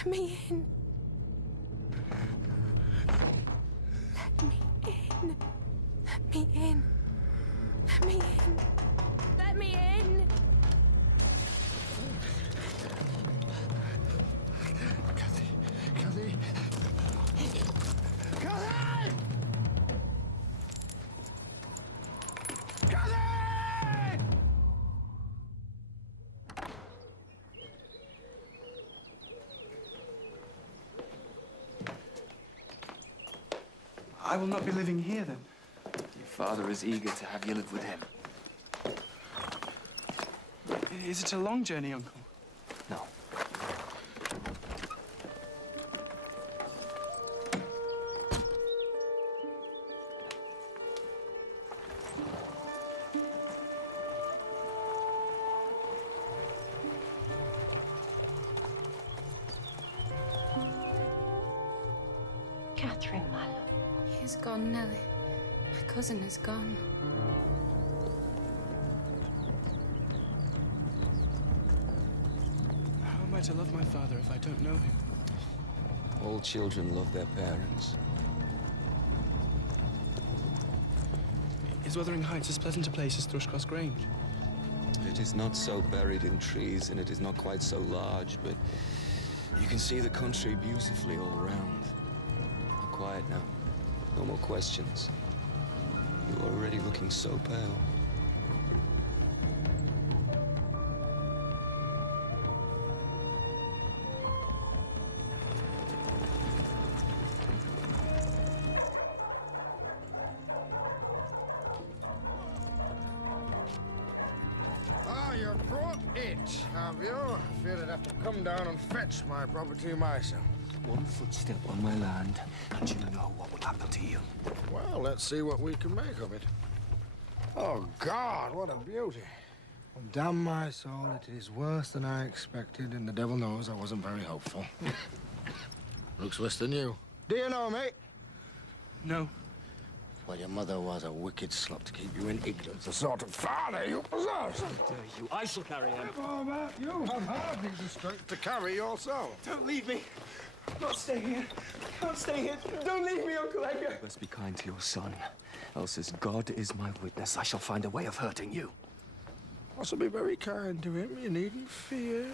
Let me in. Let me in. Let me in. Let me in. Let me in. Kathy! Kathy! Kathy! Kathy! I will not be living here, then. Your father is eager to have you live with him. Is it a long journey, Uncle? No. Catherine, my love. He's gone, Nellie. My cousin is gone. How am I to love my father if I don't know him? All children love their parents. Is Wuthering Heights as pleasant a place as Thrushcross Grange? It is not so buried in trees, and it is not quite so large, but you can see the country beautifully all around. Now, quiet now. No more questions. You're already looking so pale. Ah, you brought it, have you? I feared I'd have to come down and fetch my property myself. One footstep on my land, and you know what will happen to you. Well, let's see what we can make of it. Oh, God, what a beauty. Well, damn my soul, it is worse than I expected, and the devil knows I wasn't very hopeful. Looks worse than you. Do you know me? No. Well, your mother was a wicked slut to keep you in ignorance, the sort of father you possess. Dare you? I shall carry him. Oh, Matt, you have hardly the strength to carry yourself. Don't leave me. I'm not staying here. I can't stay here. Don't leave me, Uncle Edgar. You must be kind to your son, else as God is my witness, I shall find a way of hurting you. I shall be very kind to him. You needn't fear.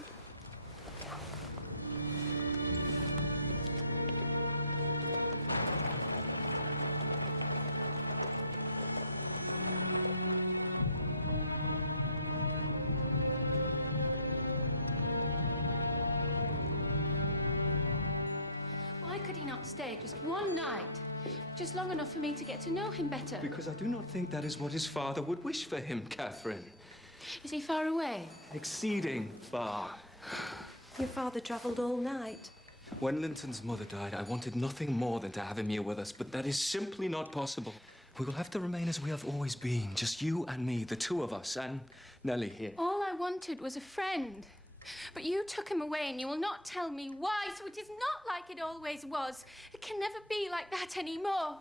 Why could he not stay just one night? Just long enough for me to get to know him better. Because I do not think that is what his father would wish for him, Catherine. Is he far away? Exceeding far. Your father travelled all night. When Linton's mother died, I wanted nothing more than to have him here with us, but that is simply not possible. We will have to remain as we have always been, just you and me, the two of us, and Nellie here. All I wanted was a friend. But you took him away and you will not tell me why, so it is not like it always was. It can never be like that anymore.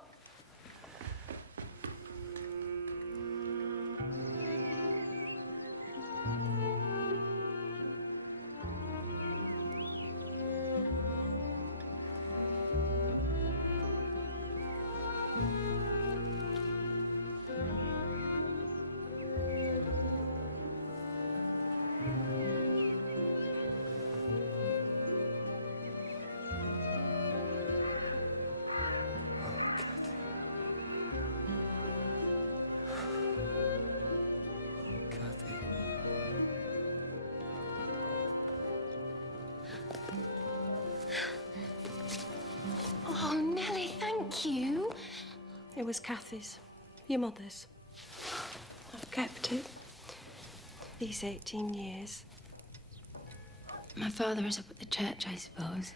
Oh, Nellie, thank you. It was Kathy's, your mother's. I've kept it these 18 years. My father is up at the church, I suppose.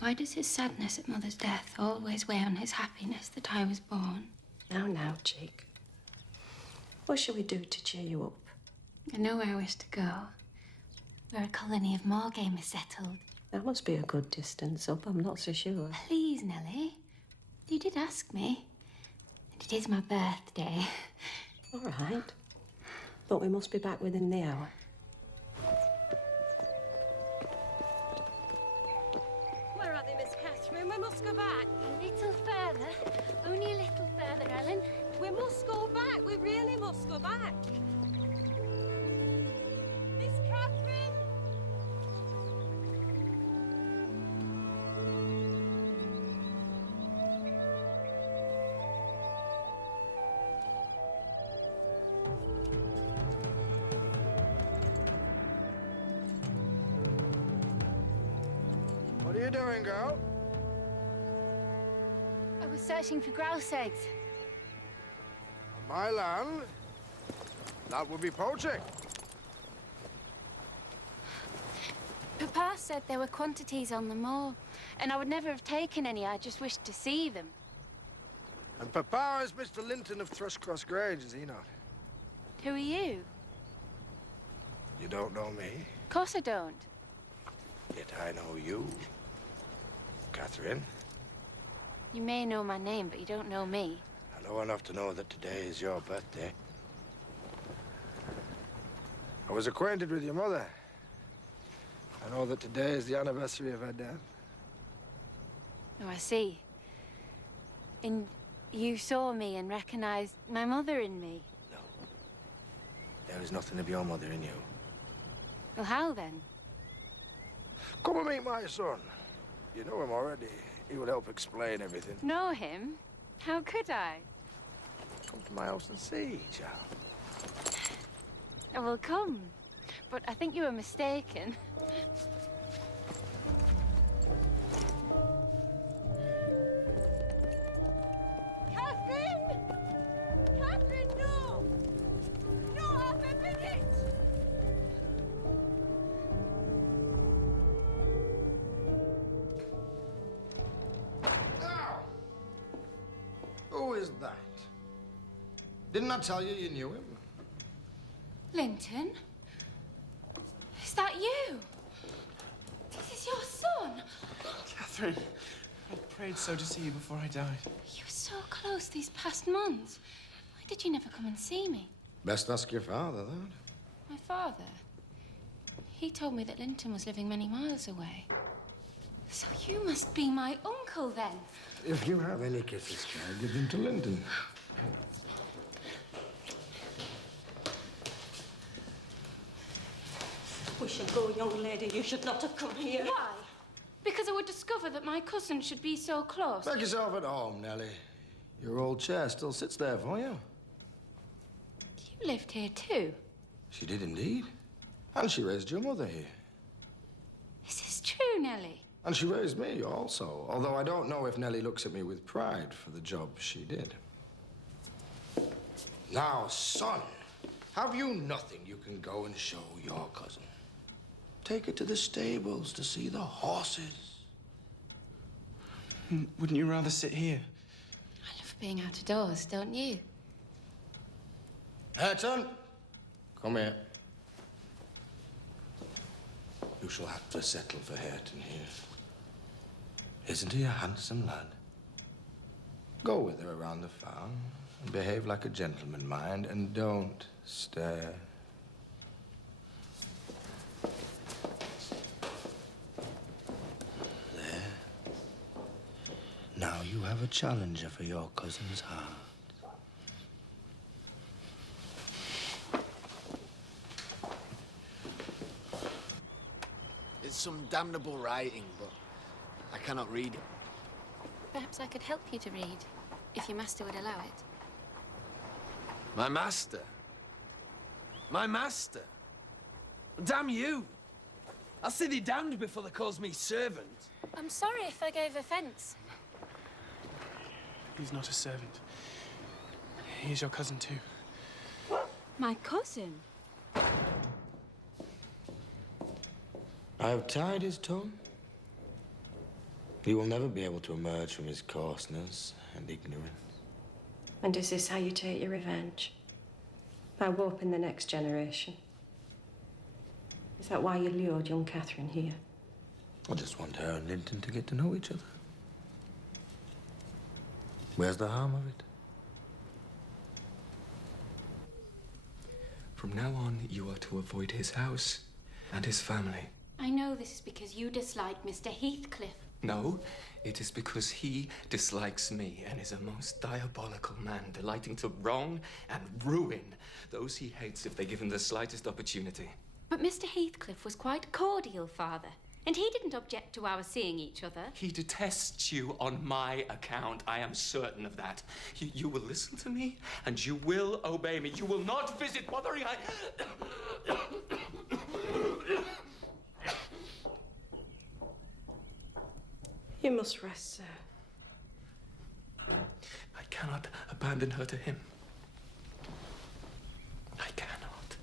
Why does his sadness at Mother's death always weigh on his happiness that I was born? Now, chick. What shall we do to cheer you up? I know where I wish to go. Where a colony of moorgame is settled. That must be a good distance up, I'm not so sure. Please, Nellie. You did ask me. And it is my birthday. All right. But we must be back within the hour. little further. Only a little further, Ellen. We must go back. We really must go back. Miss Catherine! What are you doing, girl? I was searching for grouse eggs. On my land? That would be poaching. Papa said there were quantities on the moor, and I would never have taken any. I just wished to see them. And Papa is Mr. Linton of Thrushcross Grange, is he not? Who are you? You don't know me, Of course I don't. yet I know you, Catherine. You may know my name, but you don't know me. I know enough to know that today is your birthday. I was acquainted with your mother. I know that today is the anniversary of her death. Oh, I see. And you saw me and recognized my mother in me. No. There is nothing of your mother in you. Well, how then? Come and meet my son. You know him already. He will help explain everything. Know him? How could I? Come to my house and see, child. I will come. But I think you were mistaken. Catherine! Catherine, no! No, half a minute! Now, who is that? Didn't I tell you you knew him? Linton? Is that you? This is your son. Catherine, I prayed so to see you before I died. You were so close these past months. Why did you never come and see me? Best ask your father, that. My father? He told me that Linton was living many miles away. So you must be my uncle then. If you have any kisses, child, give them to Linton. We shall go, young lady. You should not have come here. Why? Because I would discover that my cousin should be so close. Make yourself at home, Nellie. Your old chair still sits there for you. You lived here too. She did indeed. And she raised your mother here. This is true, Nellie. And she raised me also, although I don't know if Nellie looks at me with pride for the job she did. Now, son, have you nothing you can go and show your cousin? Take her to the stables to see the horses. Wouldn't you rather sit here? I love being out of doors, don't you? Hareton, come here. You shall have to settle for Hareton here. Isn't he a handsome lad? Go with her around the farm and behave like a gentleman, mind, and don't stare. There. Now you have a challenger for your cousin's heart. It's some damnable writing, but I cannot read it. Perhaps I could help you to read, if your master would allow it. My master? My master? Damn you! I'll see thee damned before they calls me servant. I'm sorry if I gave offence. He's not a servant. He's your cousin too. My cousin? I have tied his tongue. He will never be able to emerge from his coarseness and ignorance. And is this how you take your revenge? By warping the next generation? Is that why you lured young Catherine here? I just want her and Linton to get to know each other. Where's the harm of it? From now on, you are to avoid his house and his family. I know this is because you dislike Mr. Heathcliff. No, it is because he dislikes me and is a most diabolical man, delighting to wrong and ruin those he hates if they give him the slightest opportunity. But Mr. Heathcliff was quite cordial, Father. And he didn't object to our seeing each other. He detests you on my account. I am certain of that. You will listen to me, and you will obey me. You will not visit Wuthering Heights. You must rest, sir. I cannot abandon her to him. I cannot.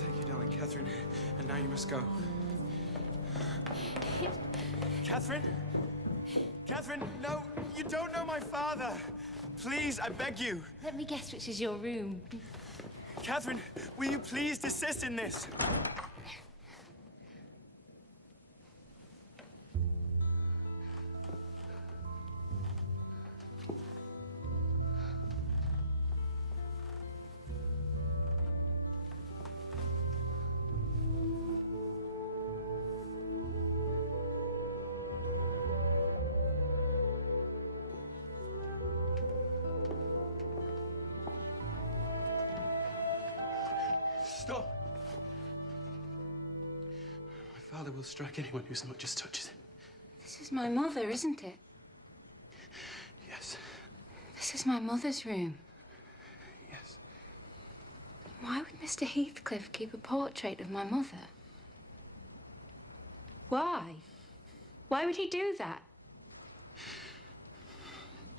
Thank you, darling Catherine. And now you must go. Catherine? Catherine, no, you don't know my father. Please, I beg you. Let me guess which is your room. Catherine, will you please desist in this? Stop! My father will strike anyone who so much as touches him. This is my mother, isn't it? Yes, This is my mother's room. yes. Why would Mr. Heathcliff keep a portrait of my mother? Why? Why would he do that?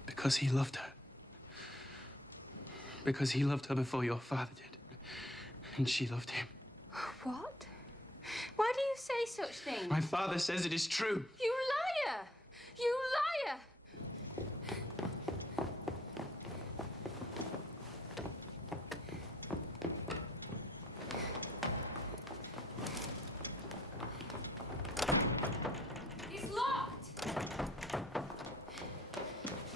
Because he loved her. Because he loved her before your father did. And she loved him. What? Why do you say such things? My father says it is true. You liar! You liar! It's locked!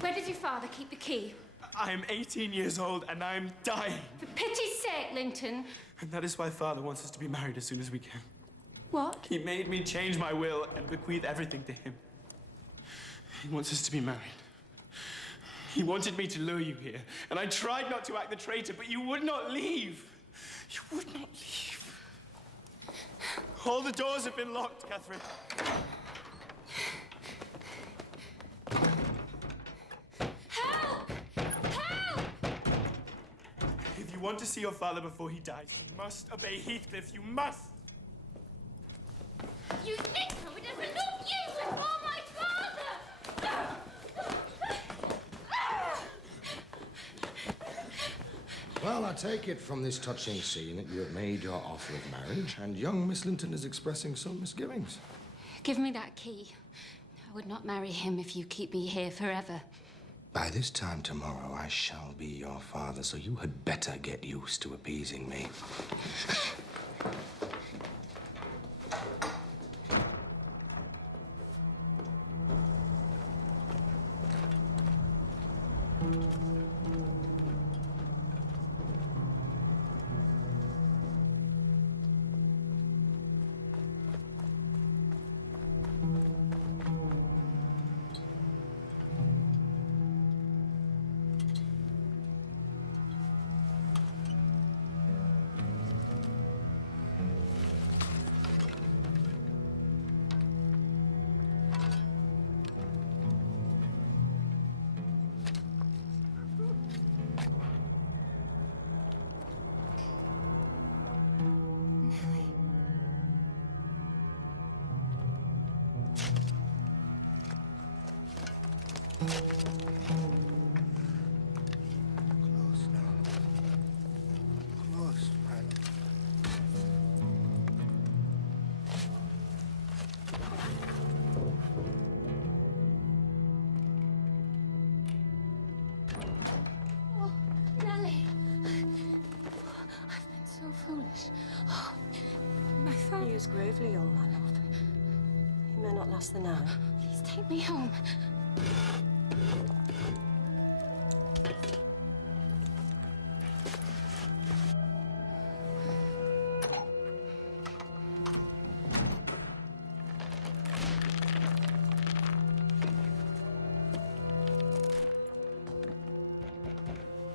Where does your father keep the key? I am 18 years old and I am dying. For pity's sake, Linton. And that is why father wants us to be married as soon as we can. What? He made me change my will and bequeath everything to him. He wants us to be married. He wanted me to lure you here, and I tried not to act the traitor, but you would not leave. You would not leave. All the doors have been locked, Catherine. Help! Help! If you want to see your father before he dies, you must obey Heathcliff. You must! You think I would ever love you before my father? Well, I take it from this touching scene that you have made your offer of marriage, and young Miss Linton is expressing some misgivings. Give me that key. I would not marry him if you keep me here forever. By this time tomorrow, I shall be your father, so you had better get used to appeasing me. My father. He is gravely ill, my love. He may not last the night. Please take me home.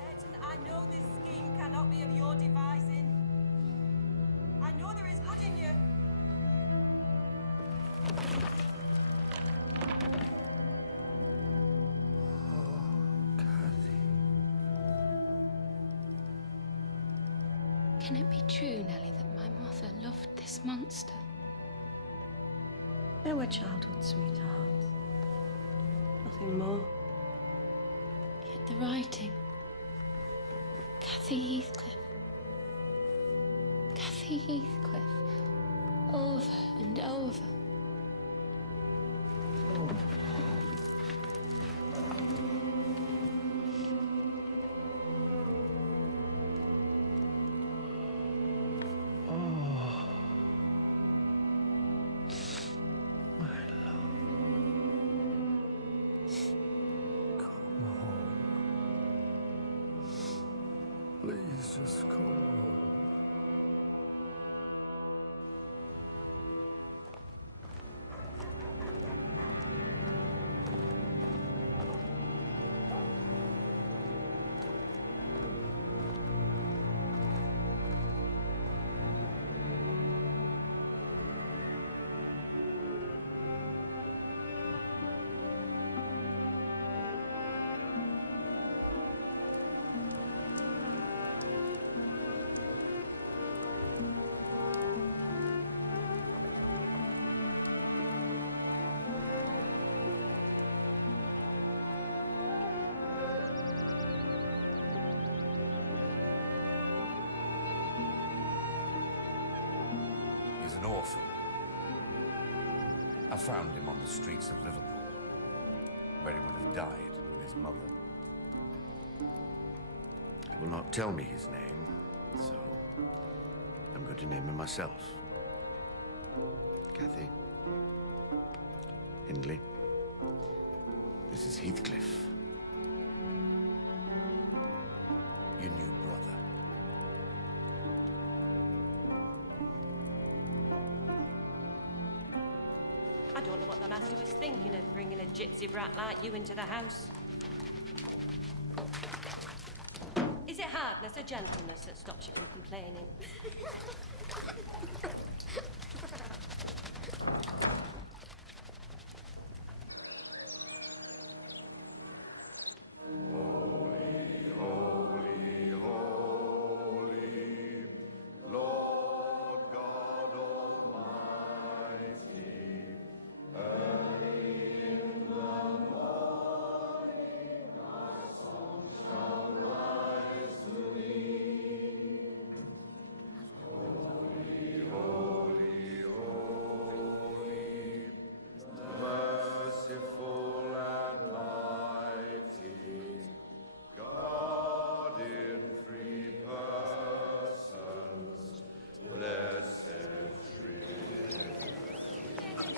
Ayrton, I know this scheme cannot be of your devising. I know there is good in you. Can it be true, Nellie, that my mother loved this monster? They were childhood sweethearts. Nothing more. Yet the writing. Kathy Heathcliff. Kathy Heathcliff. Over and over. Please just come home. He's an orphan. I found him on the streets of Liverpool, where he would have died with his mother. He will not tell me his name, so I'm going to name him myself. Kathy. Hindley. This is Heathcliff. Your new brother. I don't know what the master was thinking of bringing a gypsy brat like you into the house. Is it hardness or gentleness that stops you from complaining?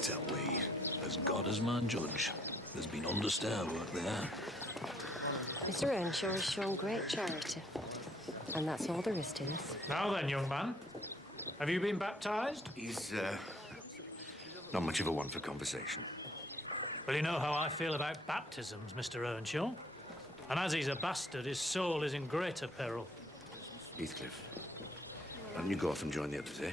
Tell we, as God is my judge, there's been understair work there. Mr. Earnshaw has shown great charity. And that's all there is to this. Now then, young man, have you been baptized? He's, not much of a one for conversation. Well, you know how I feel about baptisms, Mr. Earnshaw. And as he's a bastard, his soul is in greater peril. Heathcliff, why don't you go off and join the others, eh?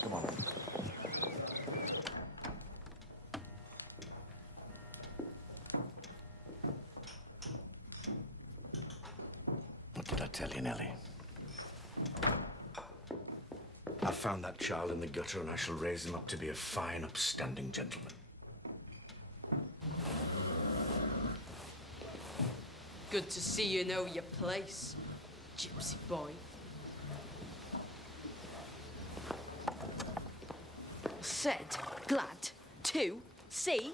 Come on. What did I tell you, Nellie? I found that child in the gutter and I shall raise him up to be a fine, upstanding gentleman. Good to see you know your place, gypsy boy. Said, glad to see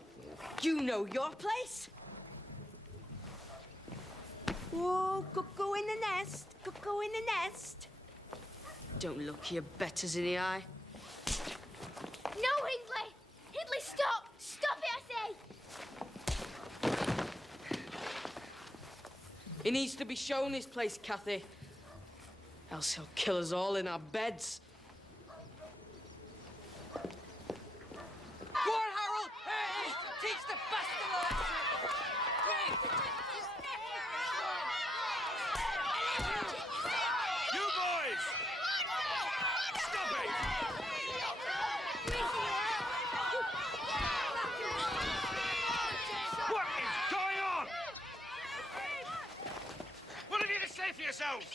you know your place. Whoa, cuckoo in the nest, cuckoo in the nest. Don't look your betters in the eye. No, Hindley! Hindley, stop! Stop it, I say! He needs to be shown this place, Kathy. Else he'll kill us all in our beds. Go on, Harold! Hey, teach the bastard a lesson! You boys! Stop it! What is going on? What have you to say for yourselves?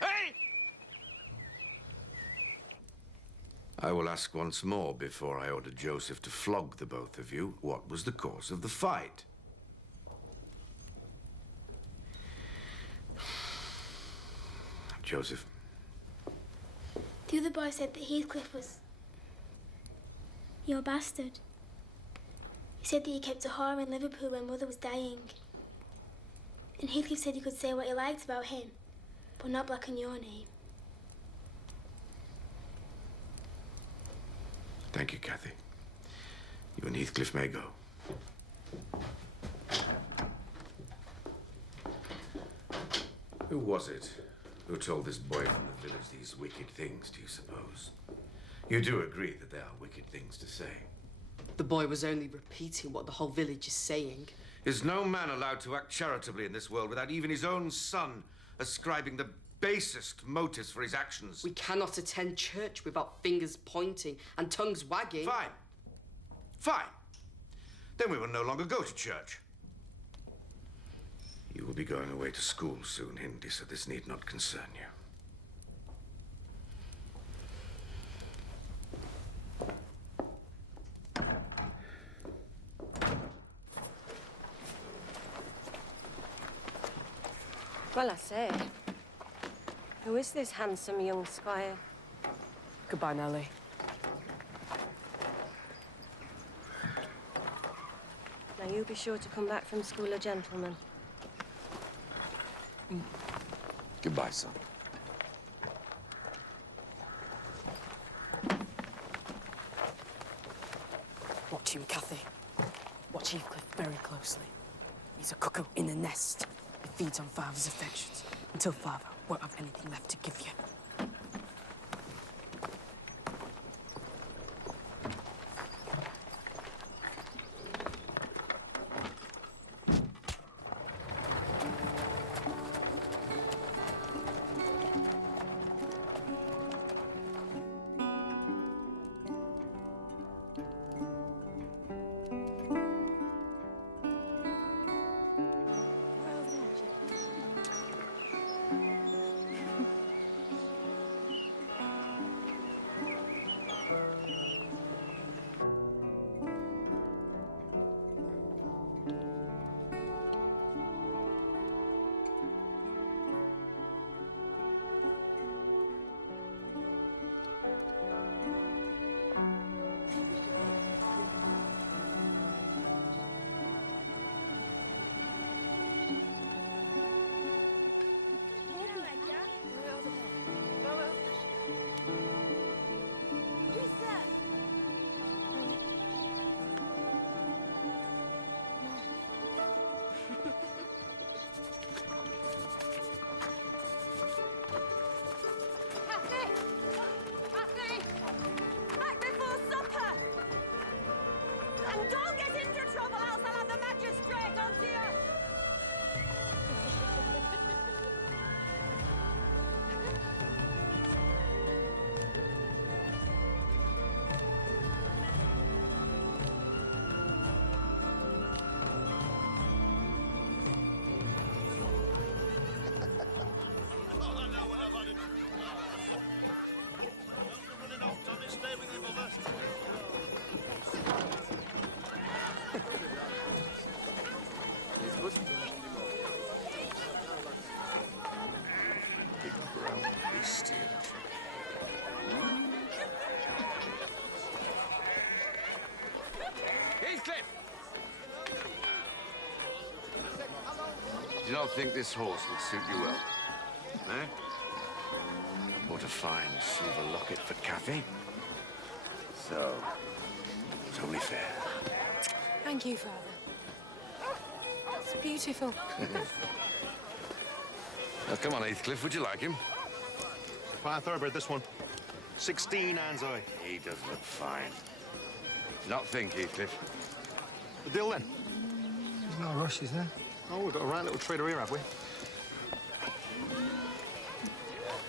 Hey! I will ask once more before I order Joseph to flog the both of you. What was the cause of the fight? Joseph. The other boy said that Heathcliff was your bastard. He said that he kept a whore in Liverpool when Mother was dying. And Heathcliff said he could say what he liked about him, but not blacken your name. Thank you, Kathy. You and Heathcliff may go. Who was it who told this boy from the village these wicked things, do you suppose? You do agree that they are wicked things to say? The boy was only repeating what the whole village is saying. Is no man allowed to act charitably in this world without even his own son ascribing the basest motives for his actions? We cannot attend church without fingers pointing and tongues wagging. Fine. Fine. Then we will no longer go to church. You will be going away to school soon, Hindy, so this need not concern you. Well, I say, who is this handsome young squire? Goodbye, Nellie. Now, you be sure to come back from school a gentleman. Goodbye, son. Watch him, Kathy. Watch Heathcliff very closely. He's a cuckoo in the nest. He feeds on Father's affections until Father won't have anything left to give you. Do you not think this horse would suit you well? Eh? What a fine silver locket for Cathy. So, it's only fair. Thank you, Father. It's beautiful. Now, come on, Heathcliff, would you like him? It's a fine thoroughbred, this one. 16 hands eye. He does look fine. Not think, Heathcliff. The deal then? There's no rush, is there? Oh, we've got a right little trader here, have we?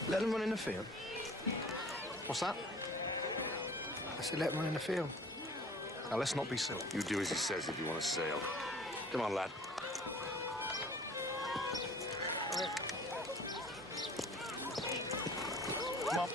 Let him run in the field. What's that? I said let him run in the field. Now, let's not be silly. You do as he says if you want to sail. Come on, lad. Come on.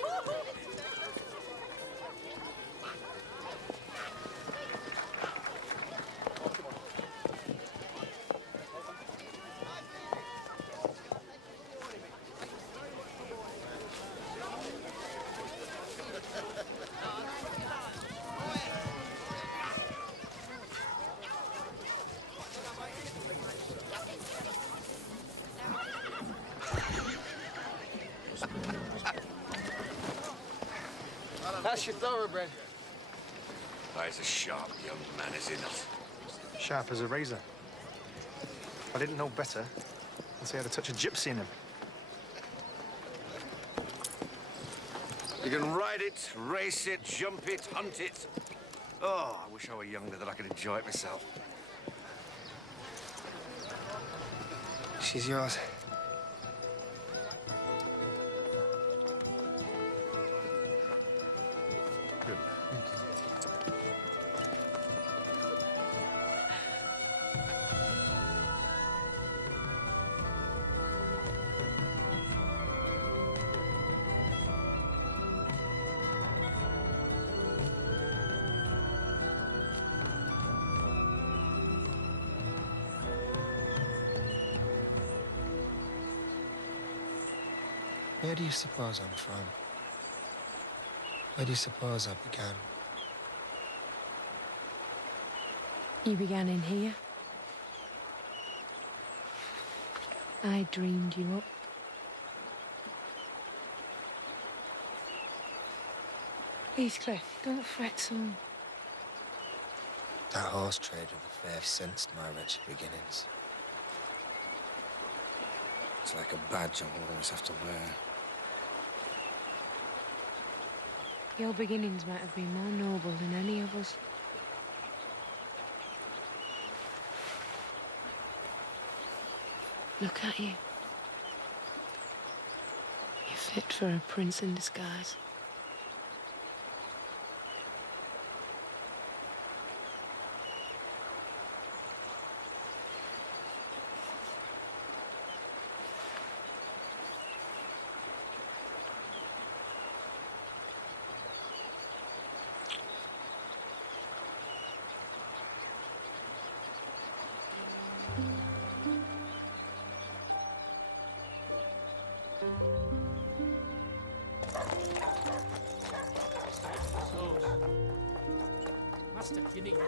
That's your thoroughbred. That is a sharp young man, is he not? Sharp as a razor. If I didn't know better, I'd say he had a touch of gypsy in him. You can ride it, race it, jump it, hunt it. Oh, I wish I were younger that I could enjoy it myself. She's yours. Good. Where do you suppose I'm from? Where do you suppose I began? You began in here. I dreamed you up. Heathcliff, don't fret so. That horse trade of the fair sensed my wretched beginnings. It's like a badge I will always have to wear. Your beginnings might have been more noble than any of us. Look at you. You're fit for a prince in disguise. Master, you need it.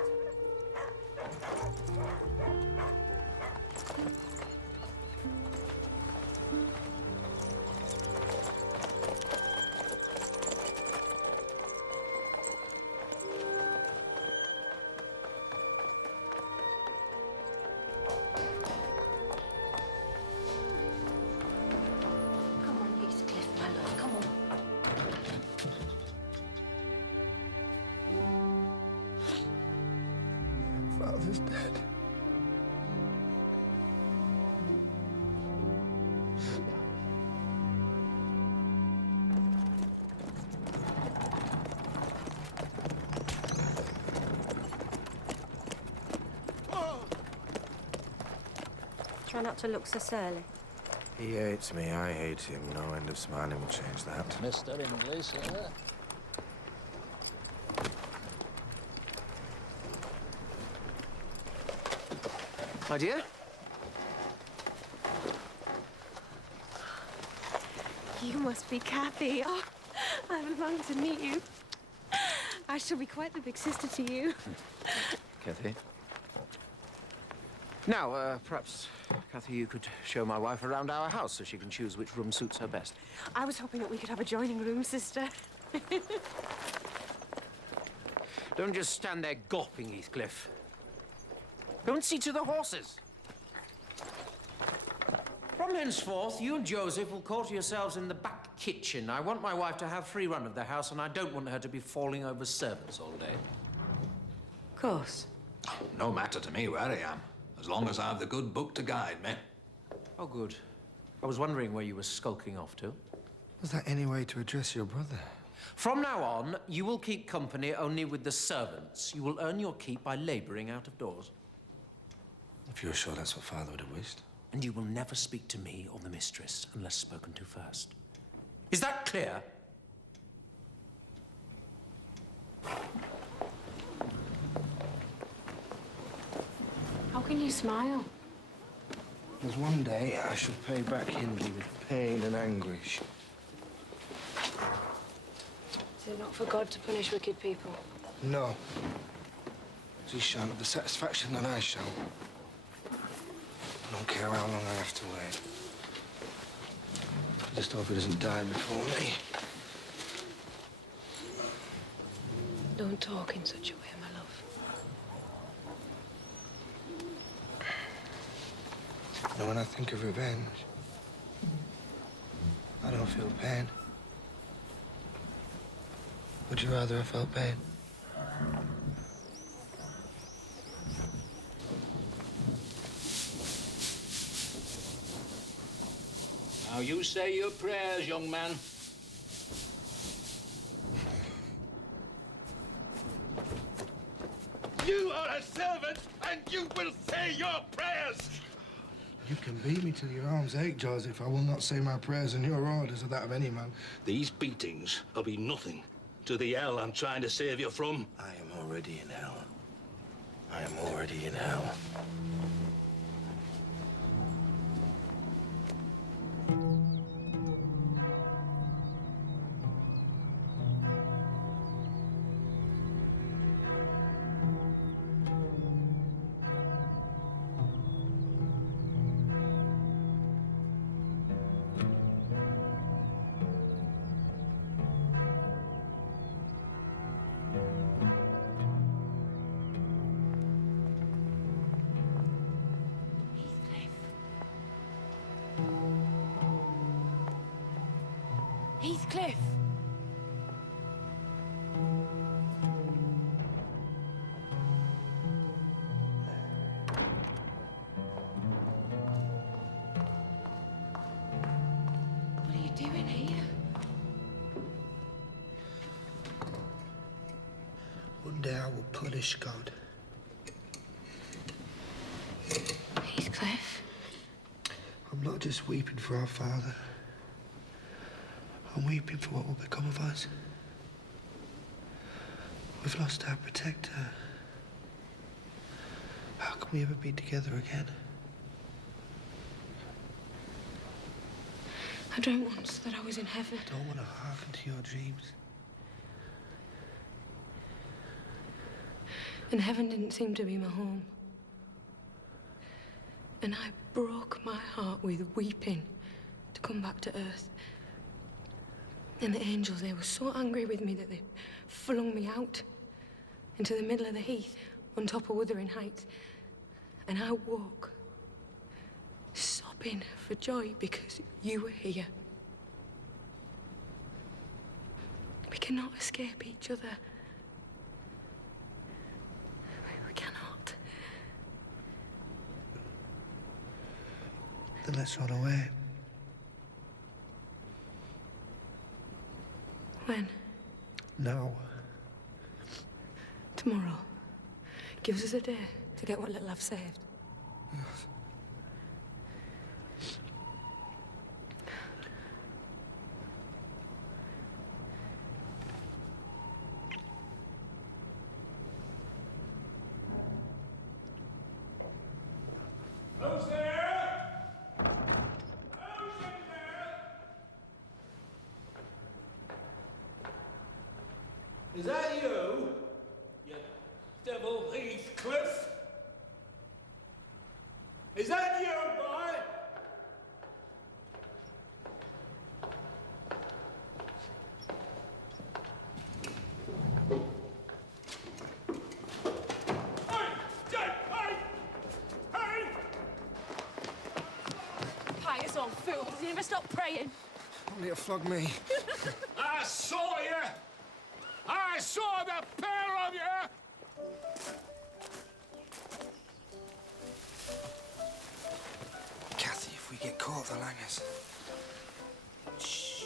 Come on, Heathcliff, my love, come on. Father's dead. Try not to look so surly. He hates me, I hate him. No end of smiling will change that. Mr. English, sir. My dear? You must be Cathy. Oh, I've longed to meet you. I shall be quite the big sister to you. Cathy? Now, perhaps, Kathy, you could show my wife around our house so she can choose which room suits her best. I was hoping that we could have a joining room, sister. Don't just stand there gawping, Heathcliff. Go and see to the horses. From henceforth, you and Joseph will quarter yourselves in the back kitchen. I want my wife to have free run of the house, and I don't want her to be falling over servants all day. Of course. No matter to me where I am, as long as I have the good book to guide me. Oh, good. I was wondering where you were skulking off to. Was that any way to address your brother? From now on, you will keep company only with the servants. You will earn your keep by labouring out of doors. If you're sure that's what Father would have wished. And you will never speak to me or the mistress unless spoken to first. Is that clear? How can you smile? There's one day I shall pay back Hindley with pain and anguish. Is it not for God to punish wicked people? No. He shan't have the satisfaction that I shall. I don't care how long I have to wait. I just hope he doesn't die before me. Don't talk in such a way, my love. And when I think of revenge, I don't feel pain. Would you rather have felt pain? Now you say your prayers, young man. You are a servant, and you will say your prayers! You can beat me till your arms ache, Joseph. I will not say my prayers, and your orders are that of any man. These beatings will be nothing to the hell I'm trying to save you from. I am already in hell. I am already in hell. Heathcliff! What are you doing here? One day I will punish God. Heathcliff? I'm not just weeping for our father. I'm weeping for what will become of us. We've lost our protector. How can we ever be together again? I dreamt once that I was in heaven. I don't want to hearken to your dreams. And heaven didn't seem to be my home. And I broke my heart with weeping to come back to earth. And the angels, they were so angry with me that they flung me out into the middle of the heath on top of Wuthering Heights. And I woke, sobbing for joy because you were here. We cannot escape each other. We cannot. Then let's run away. When? Now. Tomorrow. Gives us a day to get what little I've saved. Yes. Who's there? Who's in there? Is that you? You devil Heathcliff? Is that you, boy? Pious old fool. Does he never stop praying? Only to flog me. I saw you! I saw the pair of you! Kathy, if we get caught, they'll hang us. Shh.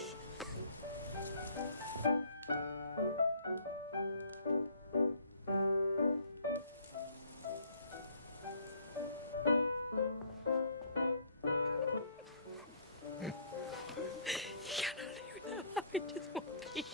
You cannot live without having just one piece.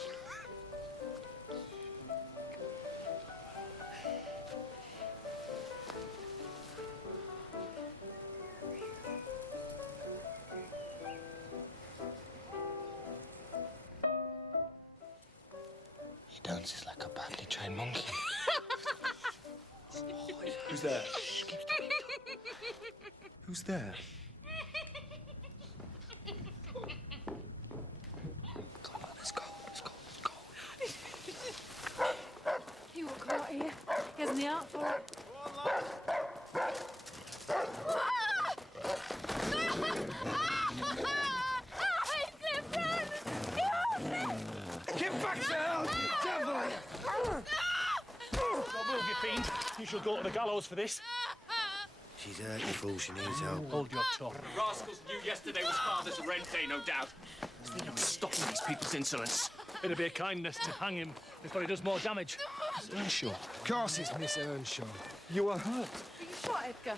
He dances like a badly trained monkey. Who's there? Who's there? Come on, let's go. Let's go. Let's go. He won't come out here. He hasn't the art for it. Get back to hell, you devil! What will you, fiend? You shall go to the gallows for this. She's hurt, you fool. She needs help. Hold your tongue. The rascals knew yesterday was Father's rent day, no doubt. There's no stopping these people's insolence. It'd be a kindness to hang him before he does more damage. Miss Earnshaw. Of course it's Miss Earnshaw. You are hurt. Are you shot, Edgar?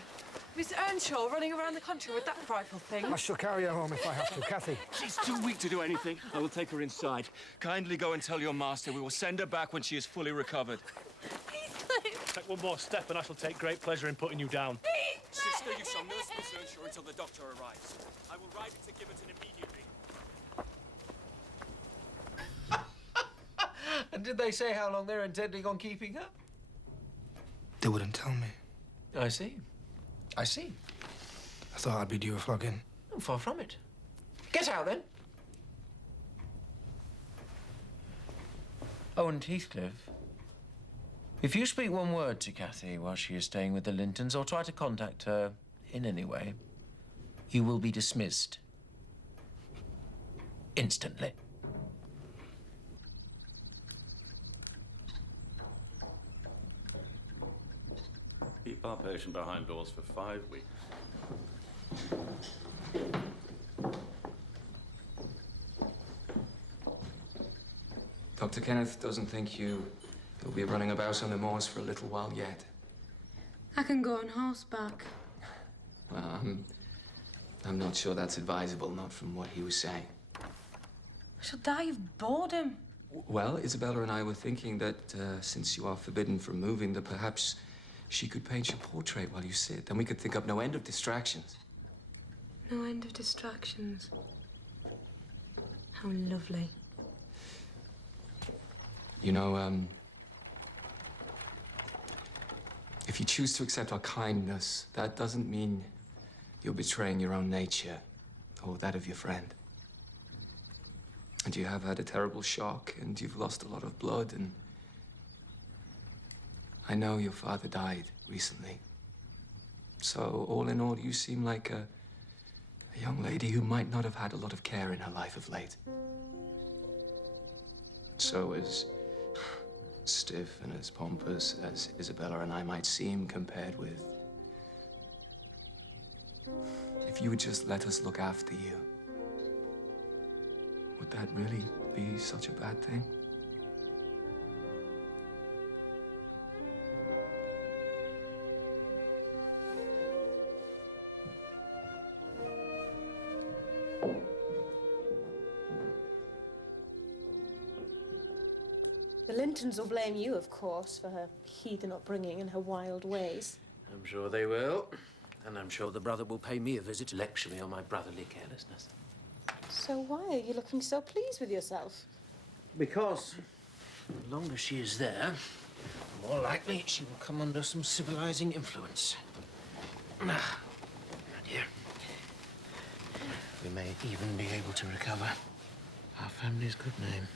Miss Earnshaw running around the country with that frightful thing. I shall carry her home if I have to. Kathy. She's too weak to do anything. I will take her inside. Kindly go and tell your master we will send her back when she is fully recovered. Take one more step and I shall take great pleasure in putting you down. Sister, you shall nurse Miss Earnshaw until the doctor arrives. I will ride into Gimmerton immediately. And did they say how long they're intending on keeping her? They wouldn't tell me. I see. I see. I thought I'd be due a flogging. Oh, far from it. Get out, then. Oh, and Heathcliff, if you speak one word to Kathy while she is staying with the Lintons or try to contact her in any way, you will be dismissed. Instantly. Keep our patient behind doors for 5 weeks. Dr. Kenneth doesn't think you'll be running about on the moors for a little while yet. I can go on horseback. Well, I'm not sure that's advisable, not from what he was saying. I shall die of boredom. Well, Isabella and I were thinking that since you are forbidden from moving, that perhaps she could paint your portrait while you sit. Then we could think up no end of distractions. No end of distractions. How lovely. You know, if you choose to accept our kindness, that doesn't mean you're betraying your own nature or that of your friend. And you have had a terrible shock, and you've lost a lot of blood, and I know your father died recently. So, all in all, you seem like a young lady who might not have had a lot of care in her life of late. So, as stiff and as pompous as Isabella and I might seem compared with, if you would just let us look after you, would that really be such a bad thing? The Lintons will blame you, of course, for her heathen upbringing and her wild ways. I'm sure they will. And I'm sure the brother will pay me a visit to lecture me on my brotherly carelessness. So why are you looking so pleased with yourself? Because the longer she is there, the more likely she will come under some civilizing influence. even be able to recover our family's good name.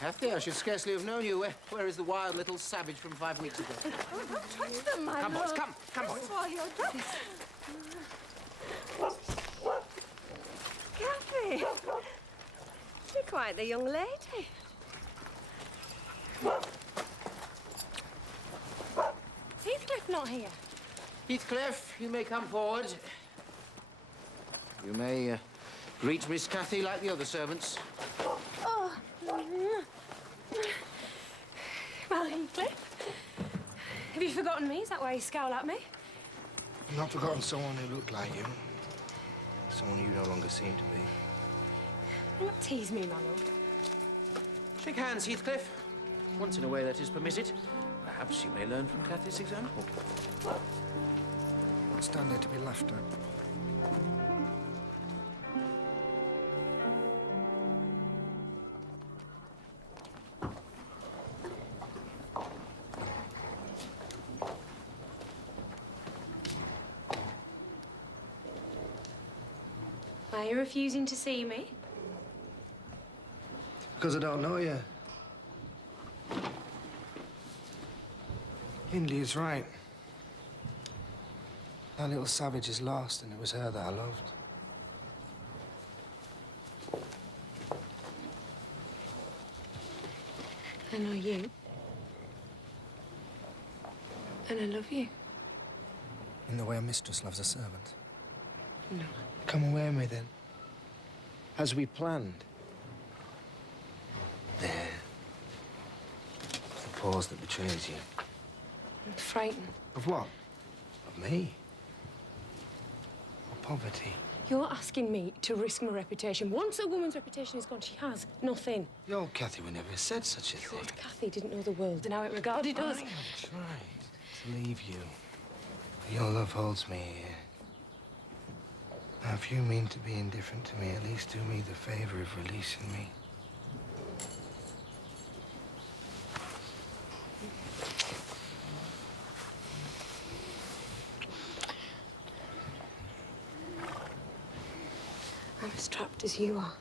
Kathy, I should scarcely have known you. Where is the wild little savage from 5 weeks ago? Oh, don't touch them, my Come, boys, lord. come, boys. Swallow your drops. Kathy, you're quite the young lady. Is Heathcliff not here? Heathcliff, you may come forward. You may greet Miss Kathy like the other servants. Oh. Well, Heathcliff, have you forgotten me? Is that why you scowl at me? I've not forgotten someone who looked like you. Someone you no longer seem to be. Do not tease me, my lord. Shake hands, Heathcliff. Once in a way that is permitted. Perhaps you may learn from Kathy's example. Won't stand there to be laughed at. Why are you refusing to see me? Because I don't know you. Hindley is right. That little savage is lost, and it was her that I loved. I know you. And I love you. In the way a mistress loves a servant. No. Come away with me, then. As we planned. There. The pause that betrays you. I'm frightened. Of what? Of me? Of poverty? You're asking me to risk my reputation. Once a woman's reputation is gone, she has nothing. Your Kathy would never have said such a thing. Old Kathy didn't know the world and how it regarded us. I have tried to leave you. But your love holds me here. Now, if you mean to be indifferent to me, at least do me the favor of releasing me. I'm as trapped as you are.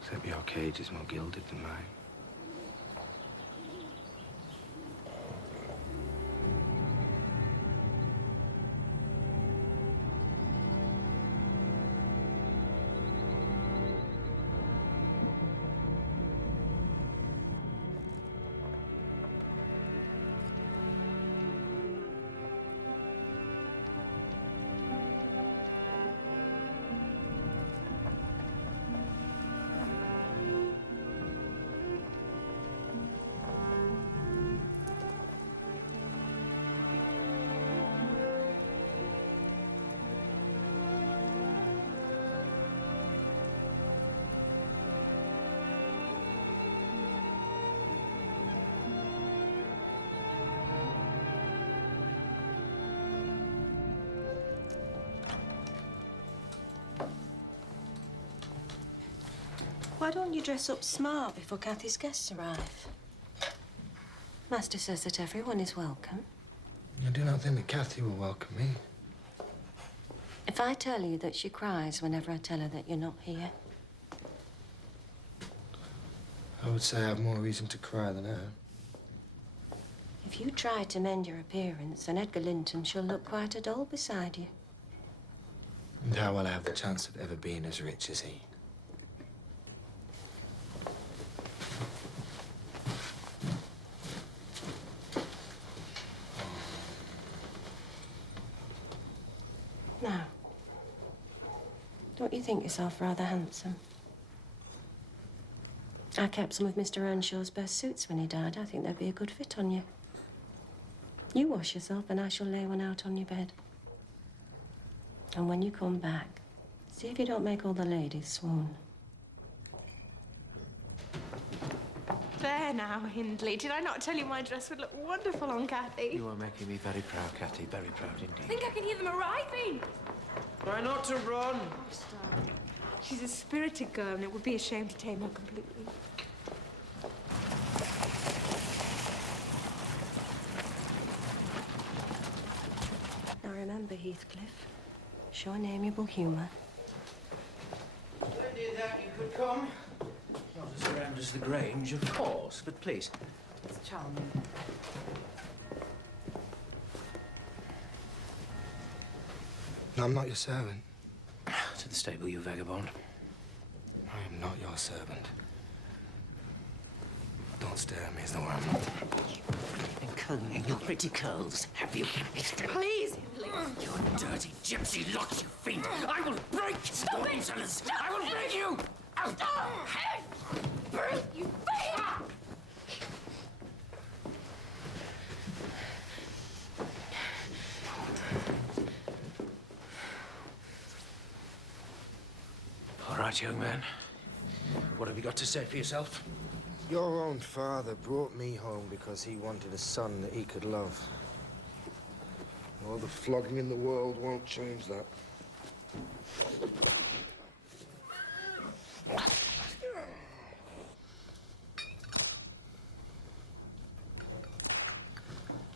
Except your cage is more gilded than mine. Why don't you dress up smart before Kathy's guests arrive? Master says that everyone is welcome. I do not think that Kathy will welcome me. If I tell you that she cries whenever I tell her that you're not here, I would say I have more reason to cry than her. if If you try to mend your appearance, then Edgar Linton shall look quite a doll beside you. And how will I have the chance of ever being as rich as he? Now, don't you think yourself rather handsome? I kept some of Mr. Earnshaw's best suits when he died. I think they'd be a good fit on you. You wash yourself and I shall lay one out on your bed. And when you come back, see if you don't make all the ladies swoon. There now, Hindley. Did I not tell you my dress would look wonderful on Kathy? You are making me very proud, Kathy. Very proud I indeed. think I can hear them arriving. Try not to run. She's a spirited girl, and it would be a shame to tame her completely. Now remember, Heathcliff, show an amiable humour. Splendid that you could come. Not as grand as the Grange, of course, but please. It's charming. I'm not your servant. To the stable, you vagabond. I am not your servant. Don't stare at me as though I'm not. And combing your pretty curls, have you? Please, Hindley. You dirty gypsy lot, you fiend! I will break Stop your it! insolence! Stop I will it! break you! Out! Stop! Break, you fiend! All right, young man. What have you got to say for yourself? Your own father brought me home because he wanted a son that he could love. All the flogging in the world won't change that.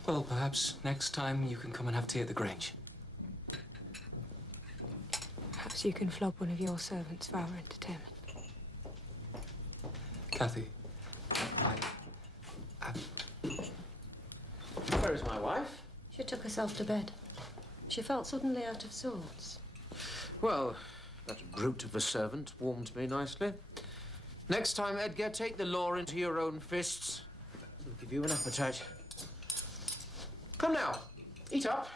Well, perhaps next time you can come and have tea at the Grange. Perhaps you can flog one of your servants for our entertainment. Kathy, Where is my wife? She took herself to bed. She felt suddenly out of sorts. Well, that brute of a servant warmed me nicely. Next time, Edgar, take the law into your own fists. It'll give you an appetite. Come now, eat up.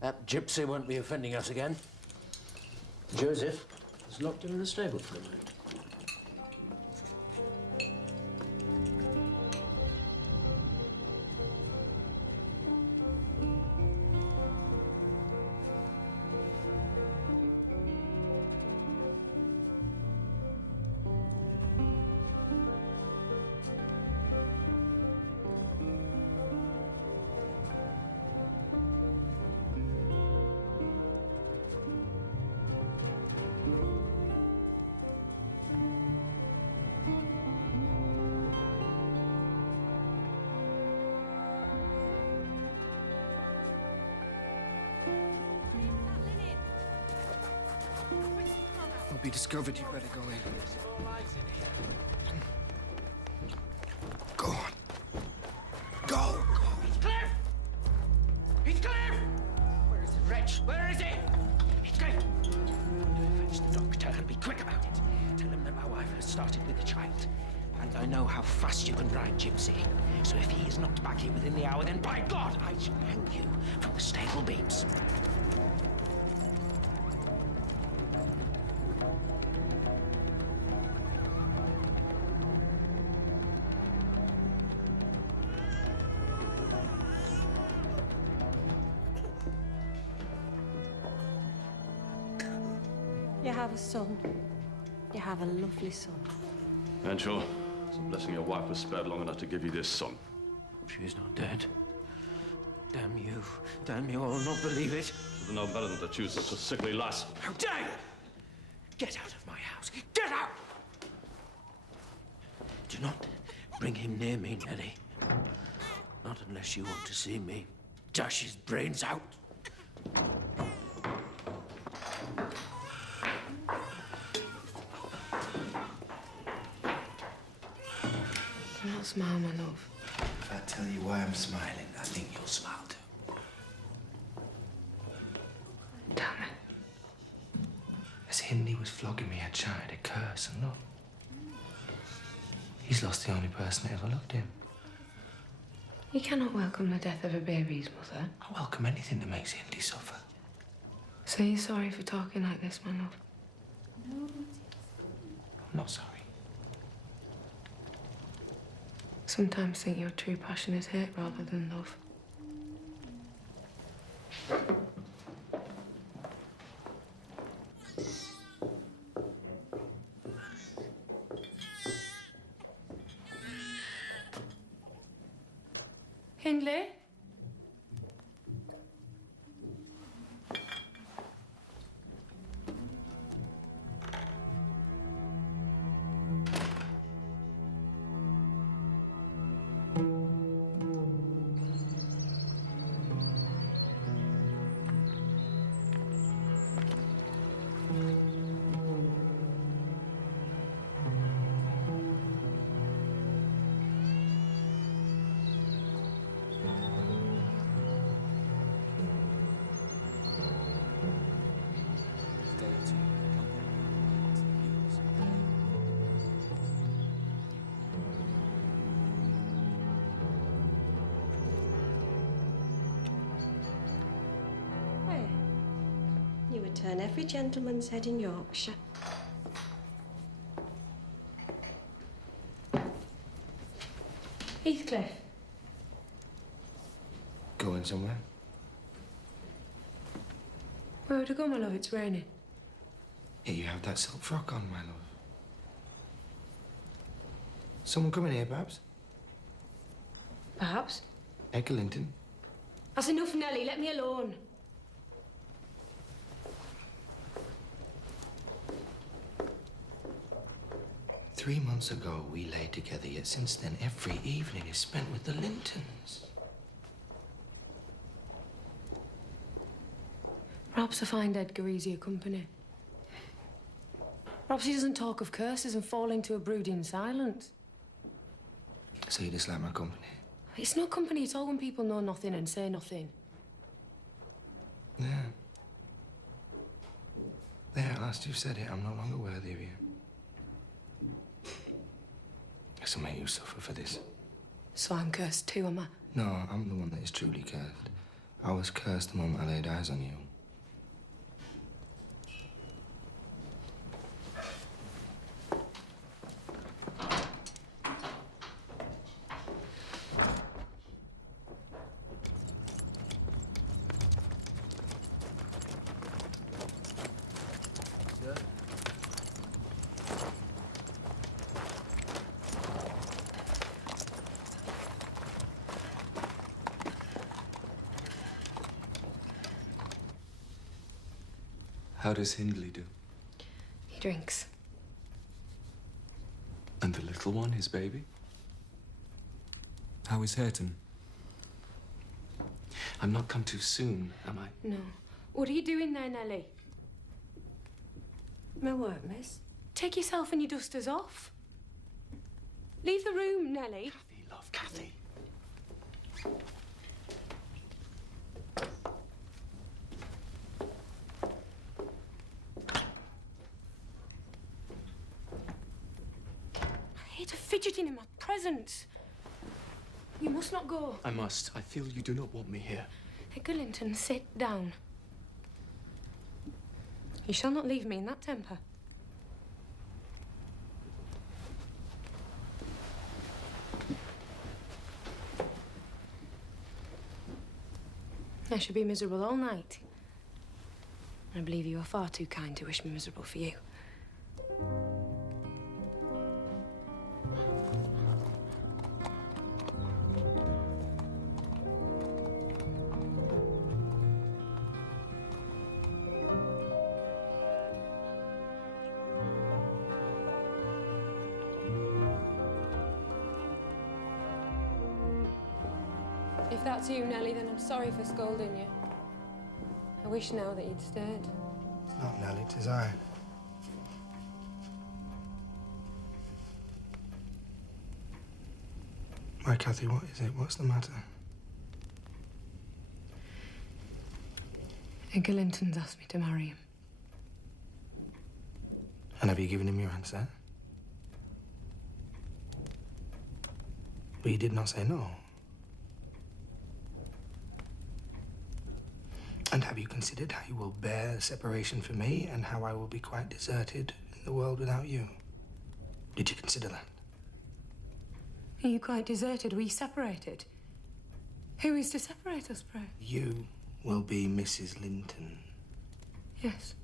That gypsy won't be offending us again. Joseph is locked in the stable for the night. I'll be discovered. You'd better go in. Go on. Go! Heathcliff! Heathcliff! Where is the wretch? Where is he? Heathcliff! Fetch the doctor and be quick about it. Tell him that my wife has started with the child. And I know how fast you can ride, Gypsy. So if he is not back here within the hour, then by God, I shall hang you from the stable beams. You have a son. You have a lovely son. Earnshaw, it's a blessing your wife was spared long enough to give you this son. She is not dead. Damn you. Damn you, I will not believe it. You're no better than to choose such a sickly lass. How dare you! Get out of my house. Get out! Do not bring him near me, Nellie. Not unless you want to see me dash his brains out. What's Mama, love? I tell you why I'm smiling? I think you'll smile too. Tell me. As Hindley was flogging me, I chanted a curse, and look. He's lost the only person that ever loved him. You cannot welcome the death of a baby's mother. I welcome anything that makes Hindley suffer. So you're sorry for talking like this, my love? I'm not sorry. Sometimes think your true passion is hate rather than love. Hindley? You would turn every gentleman's head in Yorkshire. Heathcliff. Going somewhere? Where would I go, my love? It's raining. Yeah, you have that silk frock on, my love. Someone coming here, perhaps? Perhaps. Edgar Linton. That's enough, Nellie. Let me alone. Three months ago, we lay together, yet since then, every evening is spent with the Lintons. Perhaps I find Edgar easier company. Perhaps he doesn't talk of curses and fall into a brooding silence. So you dislike my company? It's no company at all when people know nothing and say nothing. Yeah. There, at last you've said it. I'm no longer worthy of you. Guess I'll make you suffer for this. So I'm cursed too, am I? No, I'm the one that is truly cursed. I was cursed the moment I laid eyes on you. How does Hindley do? He drinks. And the little one, his baby? How is Hareton? I'm not come too soon, am I? No. What are you doing there, Nellie? My work, miss. Take yourself and your dusters off. Leave the room, Nellie. Kathy, love, Kathy. I hate her fidgeting in my presence. You must not go. I must. I feel you do not want me here. Edgar Linton, sit down. You shall not leave me in that temper. I should be miserable all night. I believe you are far too kind to wish me miserable for you. If that's you, Nellie, then I'm sorry for scolding you. I wish now that you'd stayed. It's not Nellie, 'tis I. Why, Kathy, what is it? What's the matter? Edgar Linton's asked me to marry him. And have you given him your answer? But you did not say no. And have you considered how you will bear the separation from me and how I will be quite deserted in the world without you? Did you consider that? Are you quite deserted? Were you separated? Who is to separate us, pray? You will be Mrs. Linton. Yes.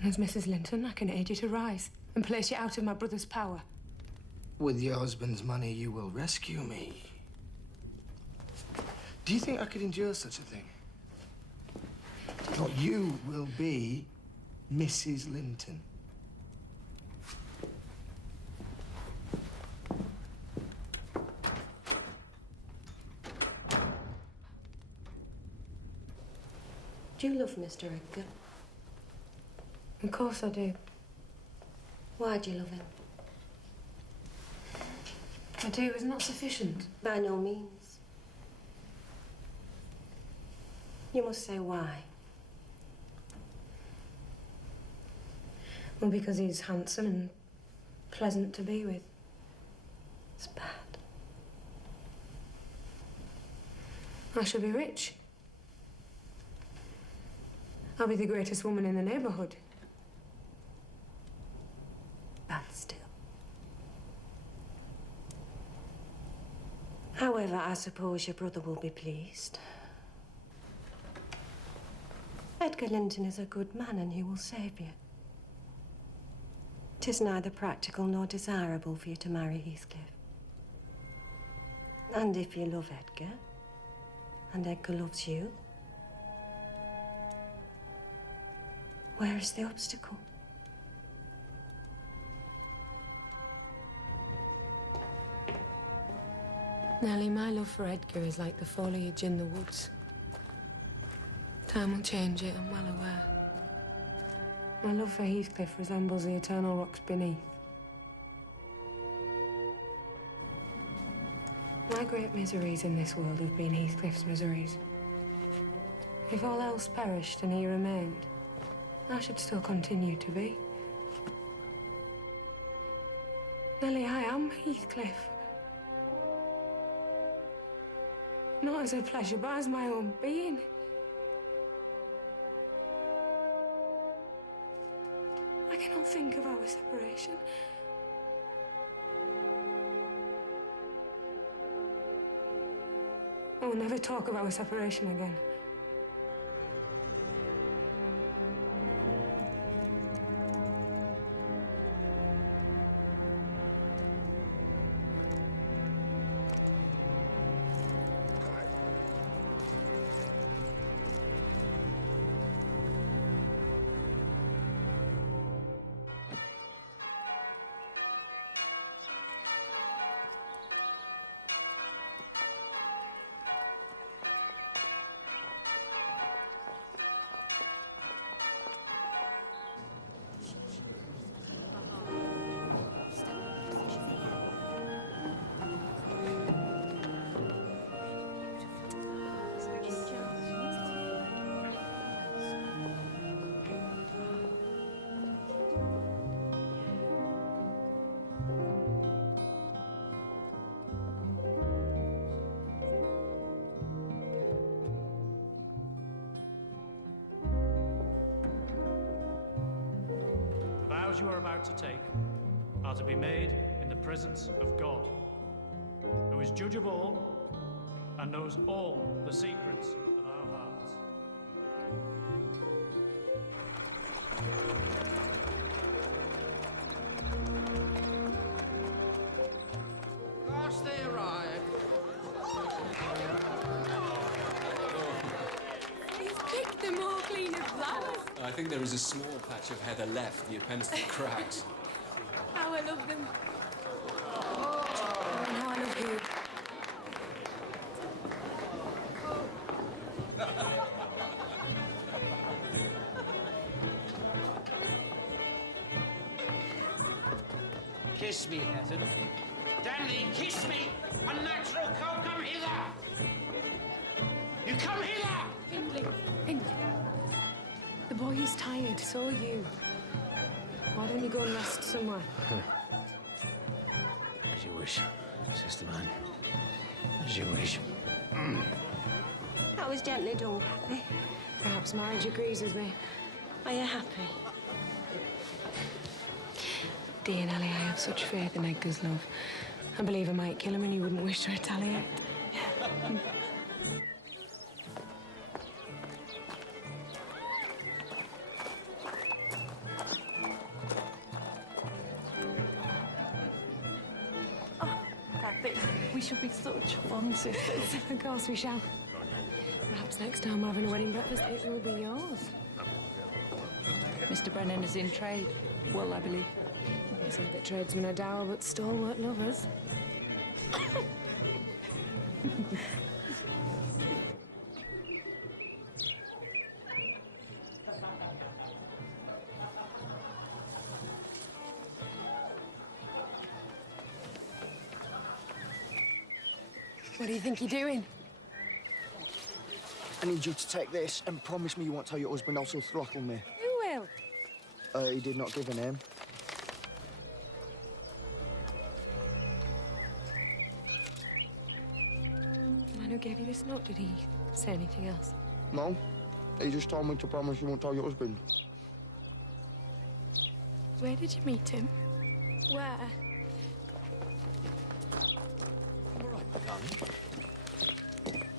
And as Mrs. Linton, I can aid you to rise and place you out of my brother's power. With your husband's money, you will rescue me. Do you think I could endure such a thing? No, you will be Mrs. Linton. Do you love Mr. Edgar? Of course I do. Why do you love him? I do. It's not sufficient. By no means. You must say why. Well, because he's handsome and pleasant to be with. It's bad. I shall be rich. I'll be the greatest woman in the neighborhood. Bad still. However, I suppose your brother will be pleased. Edgar Linton is a good man and he will save you. 'Tis neither practical nor desirable for you to marry Heathcliff. And if you love Edgar, and Edgar loves you, where is the obstacle? Nellie, my love for Edgar is like the foliage in the woods. Time will change it, I'm well aware. My love for Heathcliff resembles the eternal rocks beneath. My great miseries in this world have been Heathcliff's miseries. If all else perished and he remained, I should still continue to be. Nellie, I am Heathcliff. Not as a pleasure, but as my own being. I cannot think of our separation. I will never talk of our separation again. The vows you are about to take are to be made in the presence of God, who is judge of all and knows all the secrets of our hearts. Last they arrived. He's picked them all clean of flowers. I think there is a small patch of heather left. The appendix cracks. How I love them. And how I love you. Kiss me, Hetton. Stanley, kiss me! Unnatural cow, come hither! You come hither! Hindley, Hindley. The boy is tired, so are you. Why don't you go and rest somewhere? As you wish, Sister Man. As you wish. That was gently done, Kathy. Perhaps marriage agrees with me. Are you happy? Dear Nellie, I have such faith in Edgar's love. I believe I might kill him and he wouldn't wish to retaliate. Kathy, we should be such fun sisters. Of course we shall. Perhaps next time we're having a wedding breakfast, it will be yours. Mr. Brennan is in trade. Well, I believe. They say that tradesmen are dour but stalwart lovers. What do you think you're doing? I need you to take this and promise me you won't tell your husband else he'll throttle me. Who will? He did not give a name. The man who gave you this note, did he say anything else? No. He just told me to promise you won't tell your husband. Where did you meet him? Where? All right, darling.